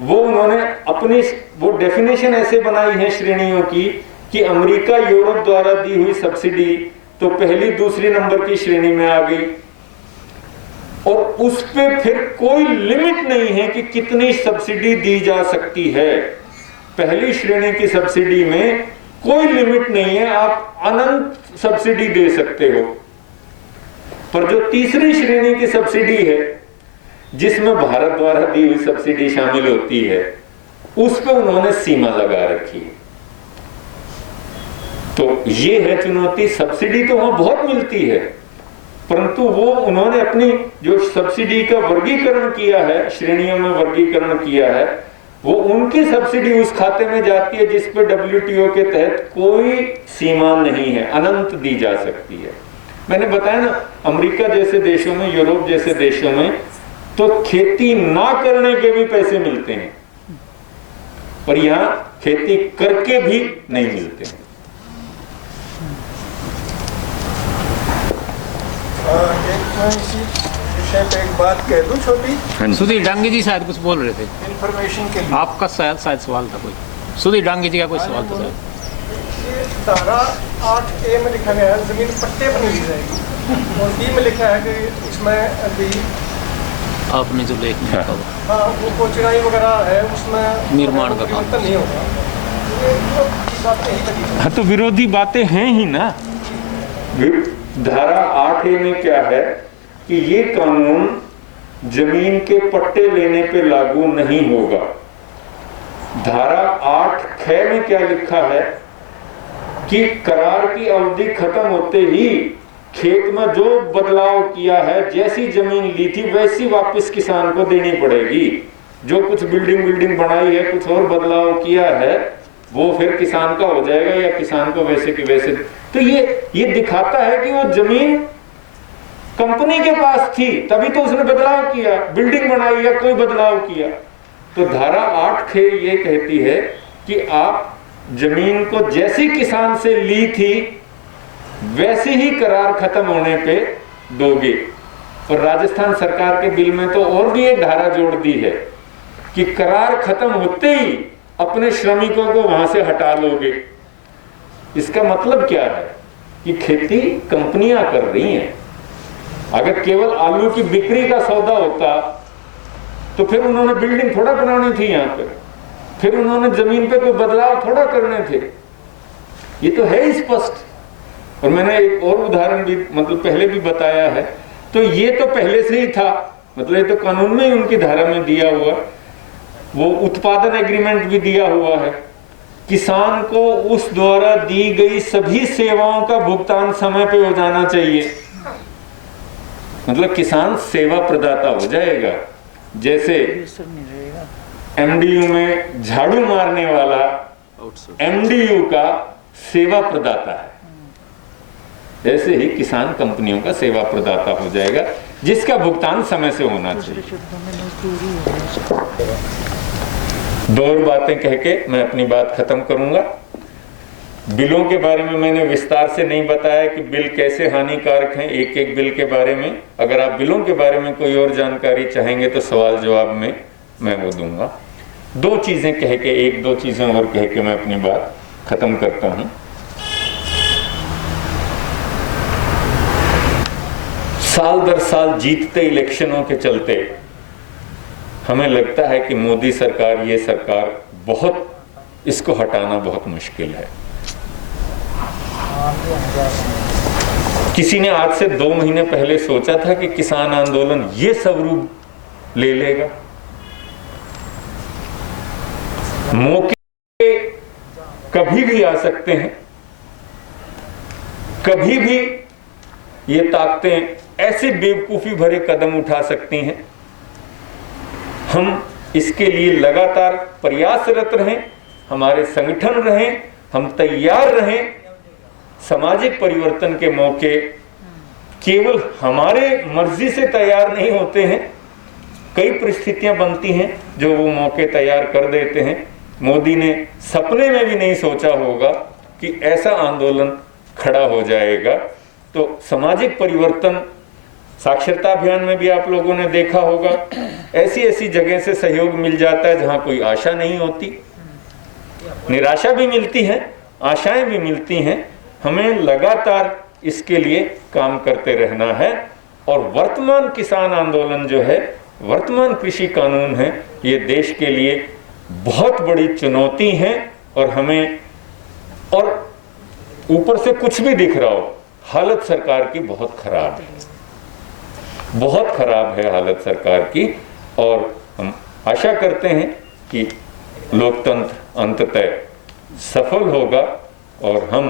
वो उन्होंने अपनी वो डेफिनेशन ऐसे बनाई है श्रेणियों की कि अमेरिका यूरोप द्वारा दी हुई सब्सिडी तो पहली दूसरी नंबर की श्रेणी में आ गई, और उस पे फिर कोई लिमिट नहीं है कि कितनी सब्सिडी दी जा सकती है। पहली श्रेणी की सब्सिडी में कोई लिमिट नहीं है, आप अनंत सब्सिडी दे सकते हो। पर जो तीसरी श्रेणी की सब्सिडी है, जिसमें भारत द्वारा दी हुई सब्सिडी शामिल होती है, उस पर उन्होंने सीमा लगा रखी है। तो ये है चुनौती। सब्सिडी तो वहां बहुत मिलती है, परंतु वो उन्होंने अपनी जो सब्सिडी का वर्गीकरण किया है, श्रेणियों में वर्गीकरण किया है, वो उनकी सब्सिडी उस खाते में जाती है जिस पे WTO के तहत कोई सीमा नहीं है, अनंत दी जा सकती है। मैंने बताया ना, अमेरिका जैसे देशों में, यूरोप जैसे देशों में तो खेती ना करने के भी पैसे मिलते हैं, और यहां खेती करके भी नहीं मिलते हैं। इसी विषय पे एक बात कह दूं छोटी। सुधीर डांगे जी शायद कुछ बोल रहे थे, इंफॉर्मेशन के लिए। आपका शायद सवाल था कोई, सुधीर डांगे जी का कोई सवाल था शायद। ये धारा 8A में लिखा गया है जमीन पट्टे पर नहीं दी जाएगी, और B में लिखा है कि इसमें अभी आपने जो लेख में लिखा हुआ, हाँ वो कोचराई वगैरह है उसमें निर्माण का काम परिवर्तन नहीं होगा। ये बातें ही लगी। हाँ, तो विरोधी बातें हैं ही ना। धारा 8A में क्या है कि ये कानून जमीन के पट्टे लेने पे लागू नहीं होगा। धारा 8ख में क्या लिखा है कि करार की अवधि खत्म होते ही खेत में जो बदलाव किया है, जैसी जमीन ली थी वैसी वापस किसान को देनी पड़ेगी। जो कुछ बिल्डिंग बनाई है, कुछ और बदलाव किया है, वो फिर किसान का हो जाएगा, या किसान को वैसे की वैसे। तो ये दिखाता है कि वो जमीन कंपनी के पास थी, तभी तो उसने बदलाव किया, बिल्डिंग बनाई या कोई बदलाव किया। तो धारा 8ख ये कहती है कि आप जमीन को जैसी किसान से ली थी वैसे ही करार खत्म होने पे दोगे। और राजस्थान सरकार के बिल में तो और भी एक धारा जोड़ दी है कि करार खत्म होते ही अपने श्रमिकों को वहां से हटा लोगे। इसका मतलब क्या है कि खेती कंपनियां कर रही हैं। अगर केवल आलू की बिक्री का सौदा होता तो फिर उन्होंने बिल्डिंग थोड़ा बनानी थी यहाँ पे, फिर उन्होंने जमीन पे कोई बदलाव थोड़ा करने थे। ये तो है स्पष्ट। और मैंने एक और उदाहरण भी मतलब पहले भी बताया है। तो ये तो पहले से ही था, मतलब ये तो कानून में ही उनकी धारा में दिया हुआ, वो उत्पादन एग्रीमेंट भी दिया हुआ है। किसान को उस द्वारा दी गई सभी सेवाओं का भुगतान समय पे हो जाना चाहिए, मतलब किसान सेवा प्रदाता हो जाएगा। जैसे MDU में झाड़ू मारने वाला MDU का सेवा प्रदाता है, ऐसे ही किसान कंपनियों का सेवा प्रदाता हो जाएगा, जिसका भुगतान समय से होना चाहिए। 2 और बातें कह के मैं अपनी बात खत्म करूंगा। बिलों के बारे में मैंने विस्तार से नहीं बताया कि बिल कैसे हानिकारक हैं, एक बिल के बारे में। अगर आप बिलों के बारे में कोई और जानकारी चाहेंगे तो सवाल जवाब में मैं वो दूंगा। 2 चीजें कह के, 1-2 चीजें और कह के मैं अपनी बात खत्म करता हूं। साल दर साल जीतते इलेक्शनों के चलते हमें लगता है कि मोदी सरकार, ये सरकार बहुत, इसको हटाना बहुत मुश्किल है। किसी ने आज से 2 महीने पहले सोचा था कि किसान आंदोलन ये सब रूप ले लेगा? मौके कभी भी आ सकते हैं, कभी भी ये ताकतें ऐसी बेवकूफी भरे कदम उठा सकती हैं। हम इसके लिए लगातार प्रयासरत रहें, हमारे संगठन रहें, हम तैयार रहें। सामाजिक परिवर्तन के मौके केवल हमारे मर्जी से तैयार नहीं होते हैं, कई परिस्थितियां बनती हैं जो वो मौके तैयार कर देते हैं। मोदी ने सपने में भी नहीं सोचा होगा कि ऐसा आंदोलन खड़ा हो जाएगा। तो सामाजिक परिवर्तन, साक्षरता अभियान में भी आप लोगों ने देखा होगा, ऐसी ऐसी जगह से सहयोग मिल जाता है जहां कोई आशा नहीं होती, निराशा भी मिलती है, आशाएं भी मिलती हैं। हमें लगातार इसके लिए काम करते रहना है। और वर्तमान किसान आंदोलन जो है, वर्तमान कृषि कानून है, ये देश के लिए बहुत बड़ी चुनौती है। और हमें, और ऊपर से कुछ भी दिख रहा हो, हालत सरकार की बहुत खराब है, बहुत खराब है हालत सरकार की। और हम आशा करते हैं कि लोकतंत्र अंततः सफल होगा और हम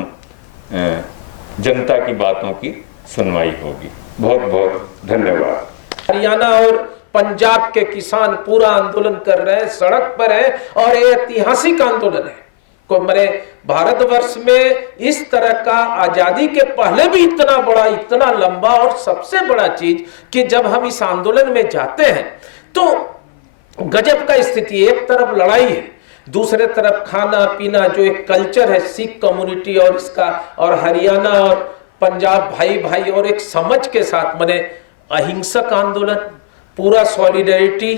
जनता की बातों की सुनवाई होगी। बहुत बहुत धन्यवाद। हरियाणा और पंजाब के किसान पूरा आंदोलन कर रहे हैं, सड़क पर है, और ये ऐतिहासिक आंदोलन है। को मेरे भारतवर्ष में इस तरह का आजादी के पहले भी इतना बड़ा, इतना लंबा, और सबसे बड़ा चीज कि जब हम इस आंदोलन में जाते हैं तो गजब का स्थिति, एक तरफ लड़ाई है, दूसरे तरफ खाना पीना, जो एक कल्चर है सिख कम्युनिटी और इसका, और हरियाणा और पंजाब भाई भाई, और एक समझ के साथ माने अहिंसक आंदोलन, पूरा सॉलिडरिटी,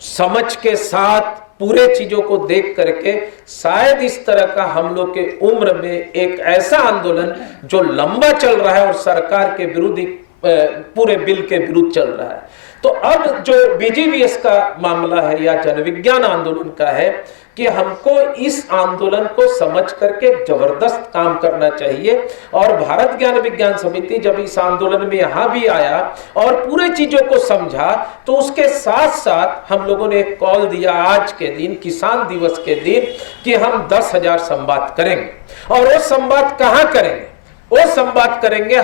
समझ के साथ पूरे चीजों को देख करके शायद इस तरह का हम लोग के उम्र में एक ऐसा आंदोलन जो लंबा चल रहा है और सरकार के विरुद्ध, पूरे बिल के विरुद्ध चल रहा है। तो अब जो बीजीवीएस का मामला है या जनविज्ञान आंदोलन का है कि हमको इस आंदोलन को समझ करके जबरदस्त काम करना चाहिए। और भारत ज्ञान विज्ञान समिति जब इस आंदोलन में यहां भी आया और पूरे चीजों को समझा, तो उसके साथ साथ हम लोगों ने एक कॉल दिया आज के दिन, किसान दिवस के दिन, कि हम 10,000 संवाद करेंगे। और वो संवाद कहां करेंगे? वो संवाद करेंगे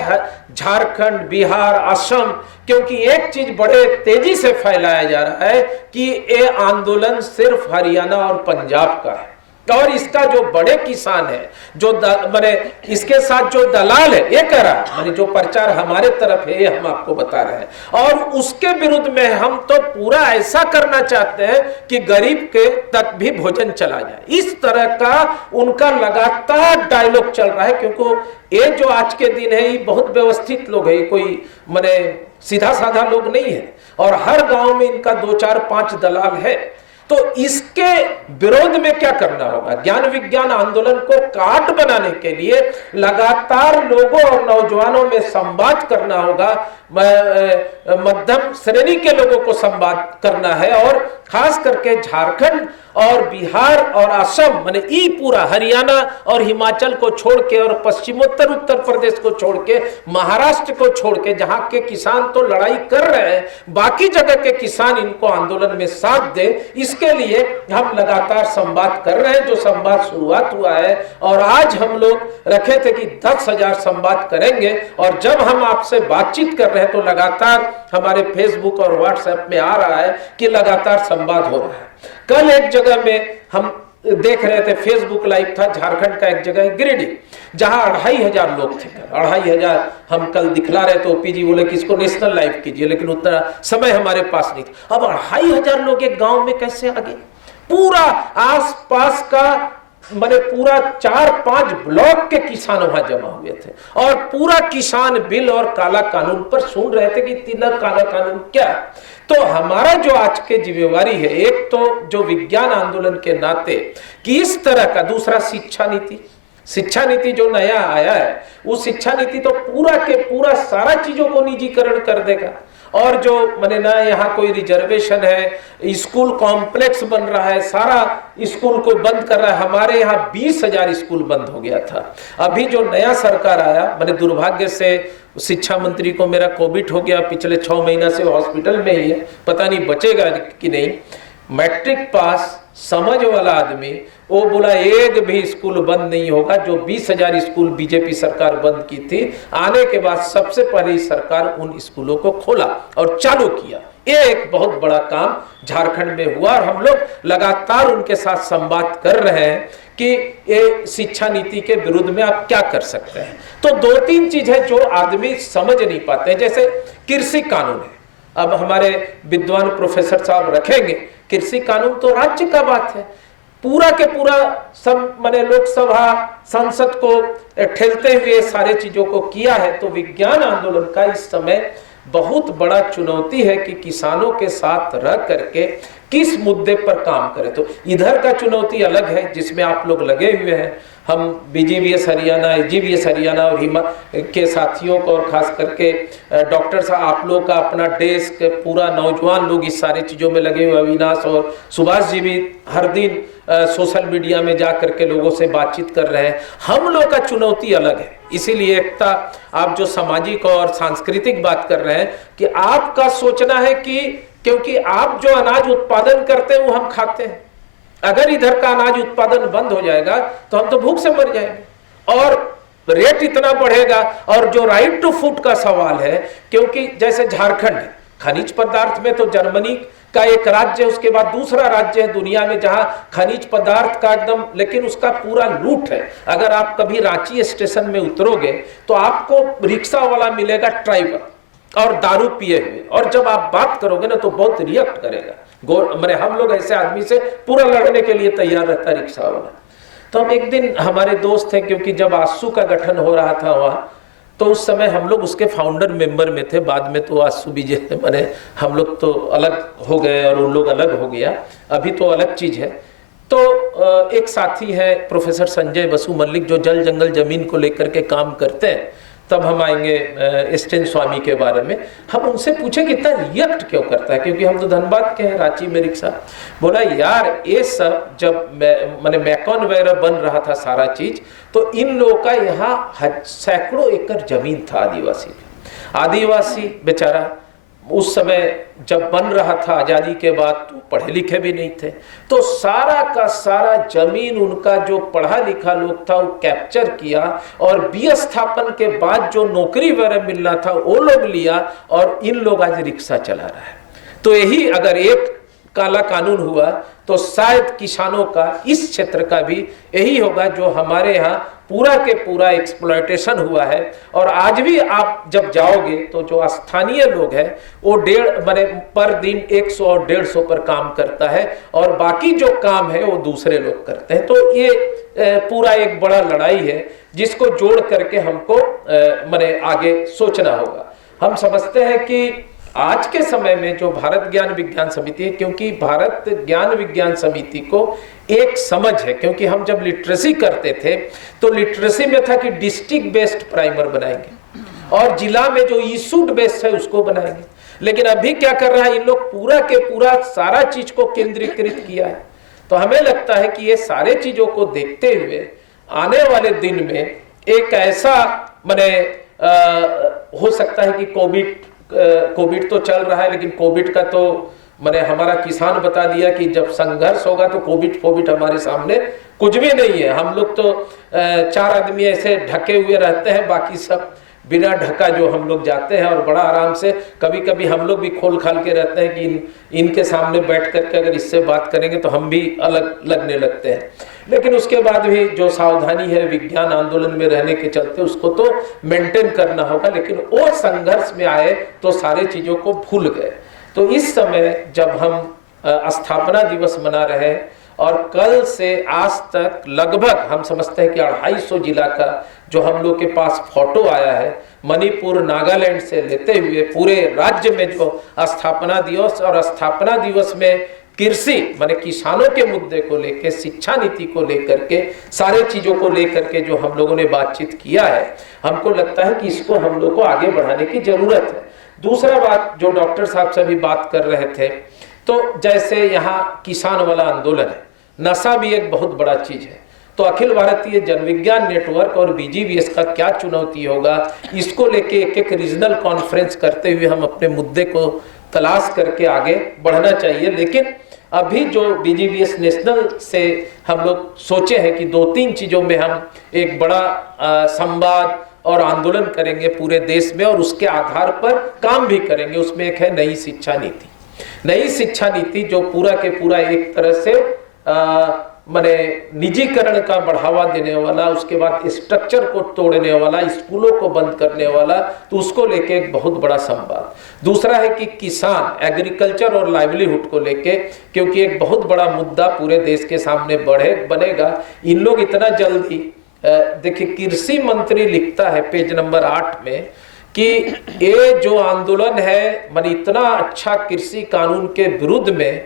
झारखंड, बिहार, असम, क्योंकि एक चीज बड़े तेजी से फैलाया जा रहा है कि ये आंदोलन सिर्फ हरियाणा और पंजाब का है, और इसका जो बड़े किसान है, जो माने इसके साथ जो दलाल है, ये कह रहा है, माने जो प्रचार हमारे तरफ है, ये हम आपको बता रहे हैं। और उसके विरुद्ध में हम तो पूरा ऐसा करना चाहते हैं कि गरीब के तक भी भोजन चला जाए। इस तरह का उनका लगातार डायलॉग चल रहा है, क्योंकि ये जो आज के दिन है, ये बहुत व्यवस्थित लोग है, कोई माने सीधा साधा लोग नहीं है, और हर गांव में इनका 2, 4, 5 दलाल है। तो इसके विरोध में क्या करना होगा? ज्ञान विज्ञान आंदोलन को काट बनाने के लिए लगातार लोगों और नौजवानों में संवाद करना होगा, मध्यम श्रेणी के लोगों को संवाद करना है, और खास करके झारखंड और बिहार और असम, माने ई पूरा हरियाणा और हिमाचल को छोड़ के, और पश्चिमोत्तर उत्तर प्रदेश को छोड़ के, महाराष्ट्र को छोड़ के, जहां के किसान तो लड़ाई कर रहे हैं, बाकी जगह के किसान इनको आंदोलन में साथ दे, इसके लिए हम लगातार संवाद कर रहे हैं। जो संवाद शुरुआत हुआ है, और आज हम लोग रखे थे कि 10,000 संवाद करेंगे, और जब हम आपसे बातचीत कर रहे हैं तो लगातार हमारे फेसबुक और व्हाट्सएप में आ रहा है कि लगातार संवाद हो रहा है। कल एक जगह में हम देख रहे थे, फेसबुक लाइव था, झारखंड का एक जगह गिरिडीह, जहां 2,500 लोग थे। 2,500 हम कल दिखला रहे तो ओपी जी बोले कि इसको नेशनल लाइव कीजिए, लेकिन उतना समय हमारे पास नहीं था। अब 2,500 लोग एक गांव में कैसे आ गए? पूरा आसपास का माने पूरा 4-5 ब्लॉक के किसान वहां जमा हुए थे, और पूरा किसान बिल और काला कानून पर सुन रहे थे कि तीनों काला कानून क्या है। तो हमारा जो आज के जिम्मेवारी है, एक तो जो विज्ञान आंदोलन के नाते कि इस तरह का, दूसरा शिक्षा नीति जो नया आया है, उस शिक्षा नीति तो पूरा के पूरा सारा चीजों को निजीकरण कर देगा। और जो माने ना यहाँ कोई रिजर्वेशन है, स्कूल कॉम्प्लेक्स बन रहा है, सारा स्कूल को बंद कर रहा है। हमारे यहाँ 20,000 स्कूल बंद हो गया था। अभी जो नया सरकार आया, माने दुर्भाग्य से शिक्षा मंत्री को मेरा कोविड हो गया, पिछले 6 महीना से हॉस्पिटल में ही है, पता नहीं बचेगा कि नहीं। मैट्रिक पास समझ वाला आदमी, वो बोला एक भी स्कूल बंद नहीं होगा। जो 20,000 स्कूल बीजेपी सरकार बंद की थी, आने के बाद सबसे पहले सरकार उन स्कूलों को खोला और चालू किया। ये एक बहुत बड़ा काम झारखंड में हुआ और हम लोग लगातार उनके साथ संवाद कर रहे हैं कि ये शिक्षा नीति के विरुद्ध में आप क्या कर सकते हैं। तो 2-3 चीज है जो आदमी समझ नहीं पाते हैं, जैसे कृषि कानून है। अब हमारे विद्वान प्रोफेसर साहब रखेंगे, कृषि कानून तो राज्य का बात है, पूरा के पूरा सब मैंने लोकसभा संसद को ठेलते हुए सारे चीजों को किया है। तो विज्ञान आंदोलन का इस समय बहुत बड़ा चुनौती है कि किसानों के साथ रह करके किस मुद्दे पर काम करें। तो इधर का चुनौती अलग है जिसमें आप लोग लगे हुए हैं। हम BGVS हरियाणा, AGVS हरियाणा और हिमा के साथियों को और खास करके डॉक्टर साहब आप लोग का अपना डेस्क, पूरा नौजवान लोग इस सारी चीज़ों में लगे हुए, अविनाश और सुभाष जी भी हर दिन सोशल मीडिया में जा करके लोगों से बातचीत कर रहे हैं। हम लोग का चुनौती अलग है, इसीलिए एकता आप जो सामाजिक और सांस्कृतिक बात कर रहे हैं कि आपका सोचना है कि क्योंकि आप जो अनाज उत्पादन करते हैं वो हम खाते हैं, अगर इधर का अनाज उत्पादन बंद हो जाएगा तो हम तो भूख से मर जाएंगे और रेट इतना बढ़ेगा। और जो राइट टू फूड का सवाल है, क्योंकि जैसे झारखंड है, खनिज पदार्थ में तो जर्मनी का एक राज्य है, उसके बाद दूसरा राज्य है दुनिया में जहां खनिज पदार्थ का एकदम, लेकिन उसका पूरा लूट है। अगर आप कभी रांची स्टेशन में उतरोगे तो आपको रिक्शा वाला मिलेगा ड्राइवर और दारू पिए हुए, और जब आप बात करोगे ना तो बहुत रिएक्ट करेगा। मैंने हम लोग ऐसे आदमी से पूरा लड़ने के लिए तैयार रहता है रिक्शा वाला। तो हम एक दिन, हमारे दोस्त थे, क्योंकि जब आसू का गठन हो रहा था वहां, तो उस समय हम लोग उसके फाउंडर मेंबर में थे। बाद में तो आसू बीजे मैंने हम लोग तो अलग हो गए और उन लोग अलग हो गया, अभी तो अलग चीज है। तो एक साथी है प्रोफेसर संजय बसु मल्लिक जो जल जंगल जमीन को लेकर के काम करते हैं। तब हम आएंगे एस्टेन स्वामी के बारे में, हम उनसे पूछे कि इतना रिएक्ट क्यों करता है, क्योंकि हम तो धनबाद के हैं, रांची में रिक्शा। बोला यार ये सब जब मैंने मैकॉन वगैरह बन रहा था सारा चीज, तो इन लोगों का यहाँ सैकड़ों एकड़ जमीन था आदिवासी बेचारा उस समय जब बन रहा था आजादी के बाद, तो पढ़े लिखे भी नहीं थे, तो सारा का सारा जमीन उनका जो पढ़ा लिखा लोग था वो कैप्चर किया और विस्थापन के बाद जो नौकरी वगैरह मिलना था वो लोग लिया और इन लोग आज रिक्शा चला रहा है। तो यही अगर एक काला कानून हुआ तो शायद किसानों का इस क्षेत्र का भी यही होगा जो हमारे यहाँ पूरा के पूरा एक्सप्लॉयटेशन हुआ है। और आज भी आप जब जाओगे तो जो स्थानीय लोग हैं वो पर दिन 100 और 150 पर काम करता है और बाकी जो काम है वो दूसरे लोग करते हैं। तो ये पूरा एक बड़ा लड़ाई है जिसको जोड़ करके हमको आगे सोचना होगा। हम समझते हैं कि आज के समय में जो भारत ज्ञान विज्ञान समिति है, क्योंकि भारत ज्ञान विज्ञान समिति को एक समझ है, क्योंकि हम जब लिटरेसी करते थे तो लिटरेसी में था कि डिस्ट्रिक्ट बेस्ड प्राइमर बनाएंगे और जिला में जो इशूड बेस्ड है उसको बनाएंगे। लेकिन अभी क्या कर रहा है, इन लोग पूरा के पूरा सारा चीज को केंद्रीकृत किया है। तो हमें लगता है कि ये सारे चीजों को देखते हुए आने वाले दिन में एक ऐसा हो सकता है कि कोविड तो चल रहा है, लेकिन कोविड का तो हमारा किसान बता दिया कि जब संघर्ष होगा तो कोविड हमारे सामने कुछ भी नहीं है। हम लोग तो 4 आदमी ऐसे ढके हुए रहते हैं, बाकी सब बिना ढका जो हम लोग जाते हैं और बड़ा आराम से, कभी कभी हम लोग भी खोल खाल के रहते हैं कि इनके सामने बैठ करके अगर इससे बात करेंगे तो हम भी अलग लगने लगते हैं। लेकिन उसके बाद भी जो सावधानी है विज्ञान आंदोलन में रहने के चलते उसको तो मेंटेन करना होगा। लेकिन वो संघर्ष में आए तो सारे चीजों को भूल गए। तो इस समय जब हम स्थापना दिवस मना रहे हैं और कल से आज तक लगभग हम समझते हैं कि 250 जिला का जो हम लोग के पास फोटो आया है, मणिपुर नागालैंड से लेते हुए पूरे राज्य में जो स्थापना दिवस और स्थापना दिवस में कृषि किसानों के मुद्दे को लेकर, शिक्षा नीति को लेकर के, सारे चीजों को लेकर के जो हम लोगों ने बातचीत किया है, हमको लगता है कि इसको हम लोग को आगे बढ़ाने की जरूरत है। दूसरा बात जो डॉक्टर साहब से भी बात कर रहे थे, तो जैसे यहाँ किसान वाला आंदोलन है, नशा भी एक बहुत बड़ा चीज है। तो अखिल भारतीय जनविज्ञान नेटवर्क और BGVS का क्या चुनौती होगा, इसको लेके एक रीजनल कॉन्फ्रेंस करते हुए हम अपने मुद्दे को तलाश करके आगे बढ़ना चाहिए। लेकिन अभी जो BGBS नेशनल से हम लोग सोचे हैं कि 2-3 चीज़ों में हम एक बड़ा संवाद और आंदोलन करेंगे पूरे देश में, और उसके आधार पर काम भी करेंगे। उसमें एक है नई शिक्षा नीति। नई शिक्षा नीति जो पूरा के पूरा एक तरह से माने निजीकरण का बढ़ावा देने वाला, उसके बाद स्ट्रक्चर को तोड़ने वाला, स्कूलों को बंद करने वाला, तो उसको लेके एक बहुत बड़ा संवाद। दूसरा है कि किसान, एग्रीकल्चर और लाइवलीहुड को लेके, क्योंकि एक बहुत बड़ा मुद्दा पूरे देश के सामने बनेगा। इन लोग इतना जल्दी, देखिए कृषि मंत्री लिखता है पेज नंबर 8 में कि ये जो आंदोलन है, माने इतना अच्छा कृषि कानून के विरुद्ध में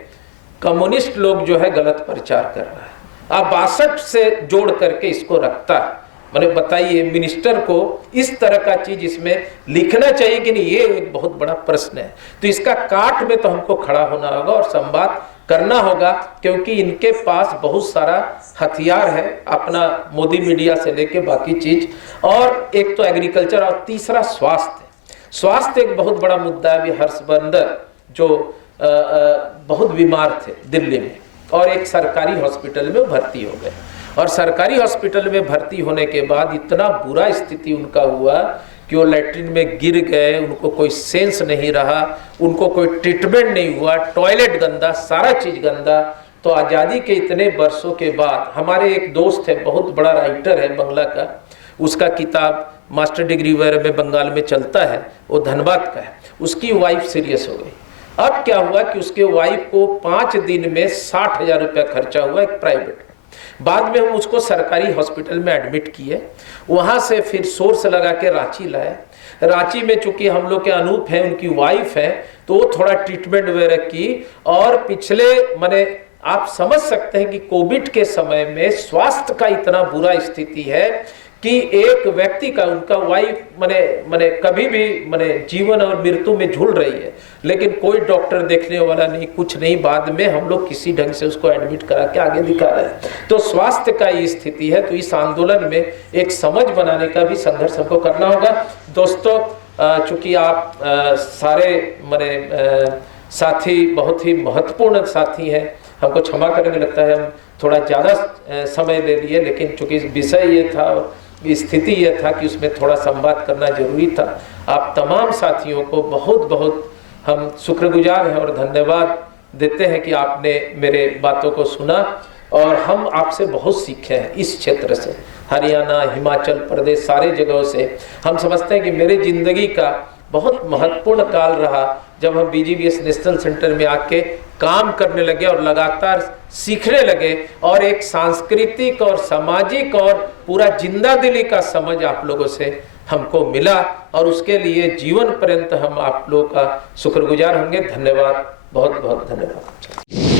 कम्युनिस्ट लोग जो है गलत प्रचार कर रहा है। अब 62 से जोड़ करके इसको रखता है। मैंने बताइए मिनिस्टर को इस तरह का चीज इसमें लिखना चाहिए कि नहीं, ये एक बहुत बड़ा प्रश्न है। तो इसका काट में तो हमको खड़ा होना होगा और संवाद करना होगा, क्योंकि इनके पास बहुत सारा हथियार है, अपना मोदी मीडिया से लेके बाकी चीज। और एक तो एग्रीकल्चर और तीसरा स्वास्थ्य एक बहुत बड़ा मुद्दा है। अभी हर्षवर्धन जो बहुत बीमार थे दिल्ली में, और एक सरकारी हॉस्पिटल में भर्ती हो गए, और सरकारी हॉस्पिटल में भर्ती होने के बाद इतना बुरा स्थिति उनका हुआ कि वो लैट्रिन में गिर गए, उनको कोई सेंस नहीं रहा, उनको कोई ट्रीटमेंट नहीं हुआ, टॉयलेट गंदा, सारा चीज गंदा। तो आज़ादी के इतने वर्षों के बाद हमारे एक दोस्त है, बहुत बड़ा राइटर है बंगला का, उसका किताब मास्टर डिग्री वगैरह में बंगाल में चलता है, वो धनबाद का है। उसकी वाइफ सीरियस हो गई। अब क्या हुआ कि उसके वाइफ को 5 दिन में 60,000 रुपया खर्चा हुआ एक प्राइवेट। बाद में हम उसको सरकारी हॉस्पिटल में एडमिट किए, वहाँ से फिर सोर्स लगा के रांची लाए। रांची में चूंकि हम लोग के अनूप हैं, उनकी वाइफ है, तो वो थोड़ा ट्रीटमेंट वगैरह की। और पिछले माने आप समझ सकते हैं कि कोविड के समय में स्वास्थ्य का इतना बुरा स्थिति है कि एक व्यक्ति का, उनका वाइफ माने कभी भी माने जीवन और मृत्यु में झूल रही है, लेकिन कोई डॉक्टर देखने वाला नहीं, कुछ नहीं। बाद में हम लोग किसी ढंग से उसको एडमिट करा के आगे दिखा रहे हैं। तो स्वास्थ्य का ये स्थिति है। तो इस आंदोलन में एक समझ बनाने का भी संघर्ष हमको करना होगा। दोस्तों, चूंकि आप सारे माने साथी बहुत ही महत्वपूर्ण साथी हैं, हमको क्षमा करेंगे, लगता है हम थोड़ा ज़्यादा समय ले लिए, लेकिन चूंकि विषय ये था, स्थिति यह था कि उसमें थोड़ा संवाद करना जरूरी था। आप तमाम साथियों को बहुत बहुत हम शुक्रगुजार हैं और धन्यवाद देते हैं कि आपने मेरे बातों को सुना, और हम आपसे बहुत सीखे हैं इस क्षेत्र से, हरियाणा, हिमाचल प्रदेश, सारे जगहों से। हम समझते हैं कि मेरी जिंदगी का बहुत महत्वपूर्ण काल रहा जब हम BGBS नेशनल सेंटर में आके काम करने लगे और लगातार सीखने लगे, और एक सांस्कृतिक और सामाजिक और पूरा जिंदा दिली का समझ आप लोगों से हमको मिला, और उसके लिए जीवन पर्यंत हम आप लोगों का शुक्रगुजार होंगे। धन्यवाद, बहुत बहुत धन्यवाद।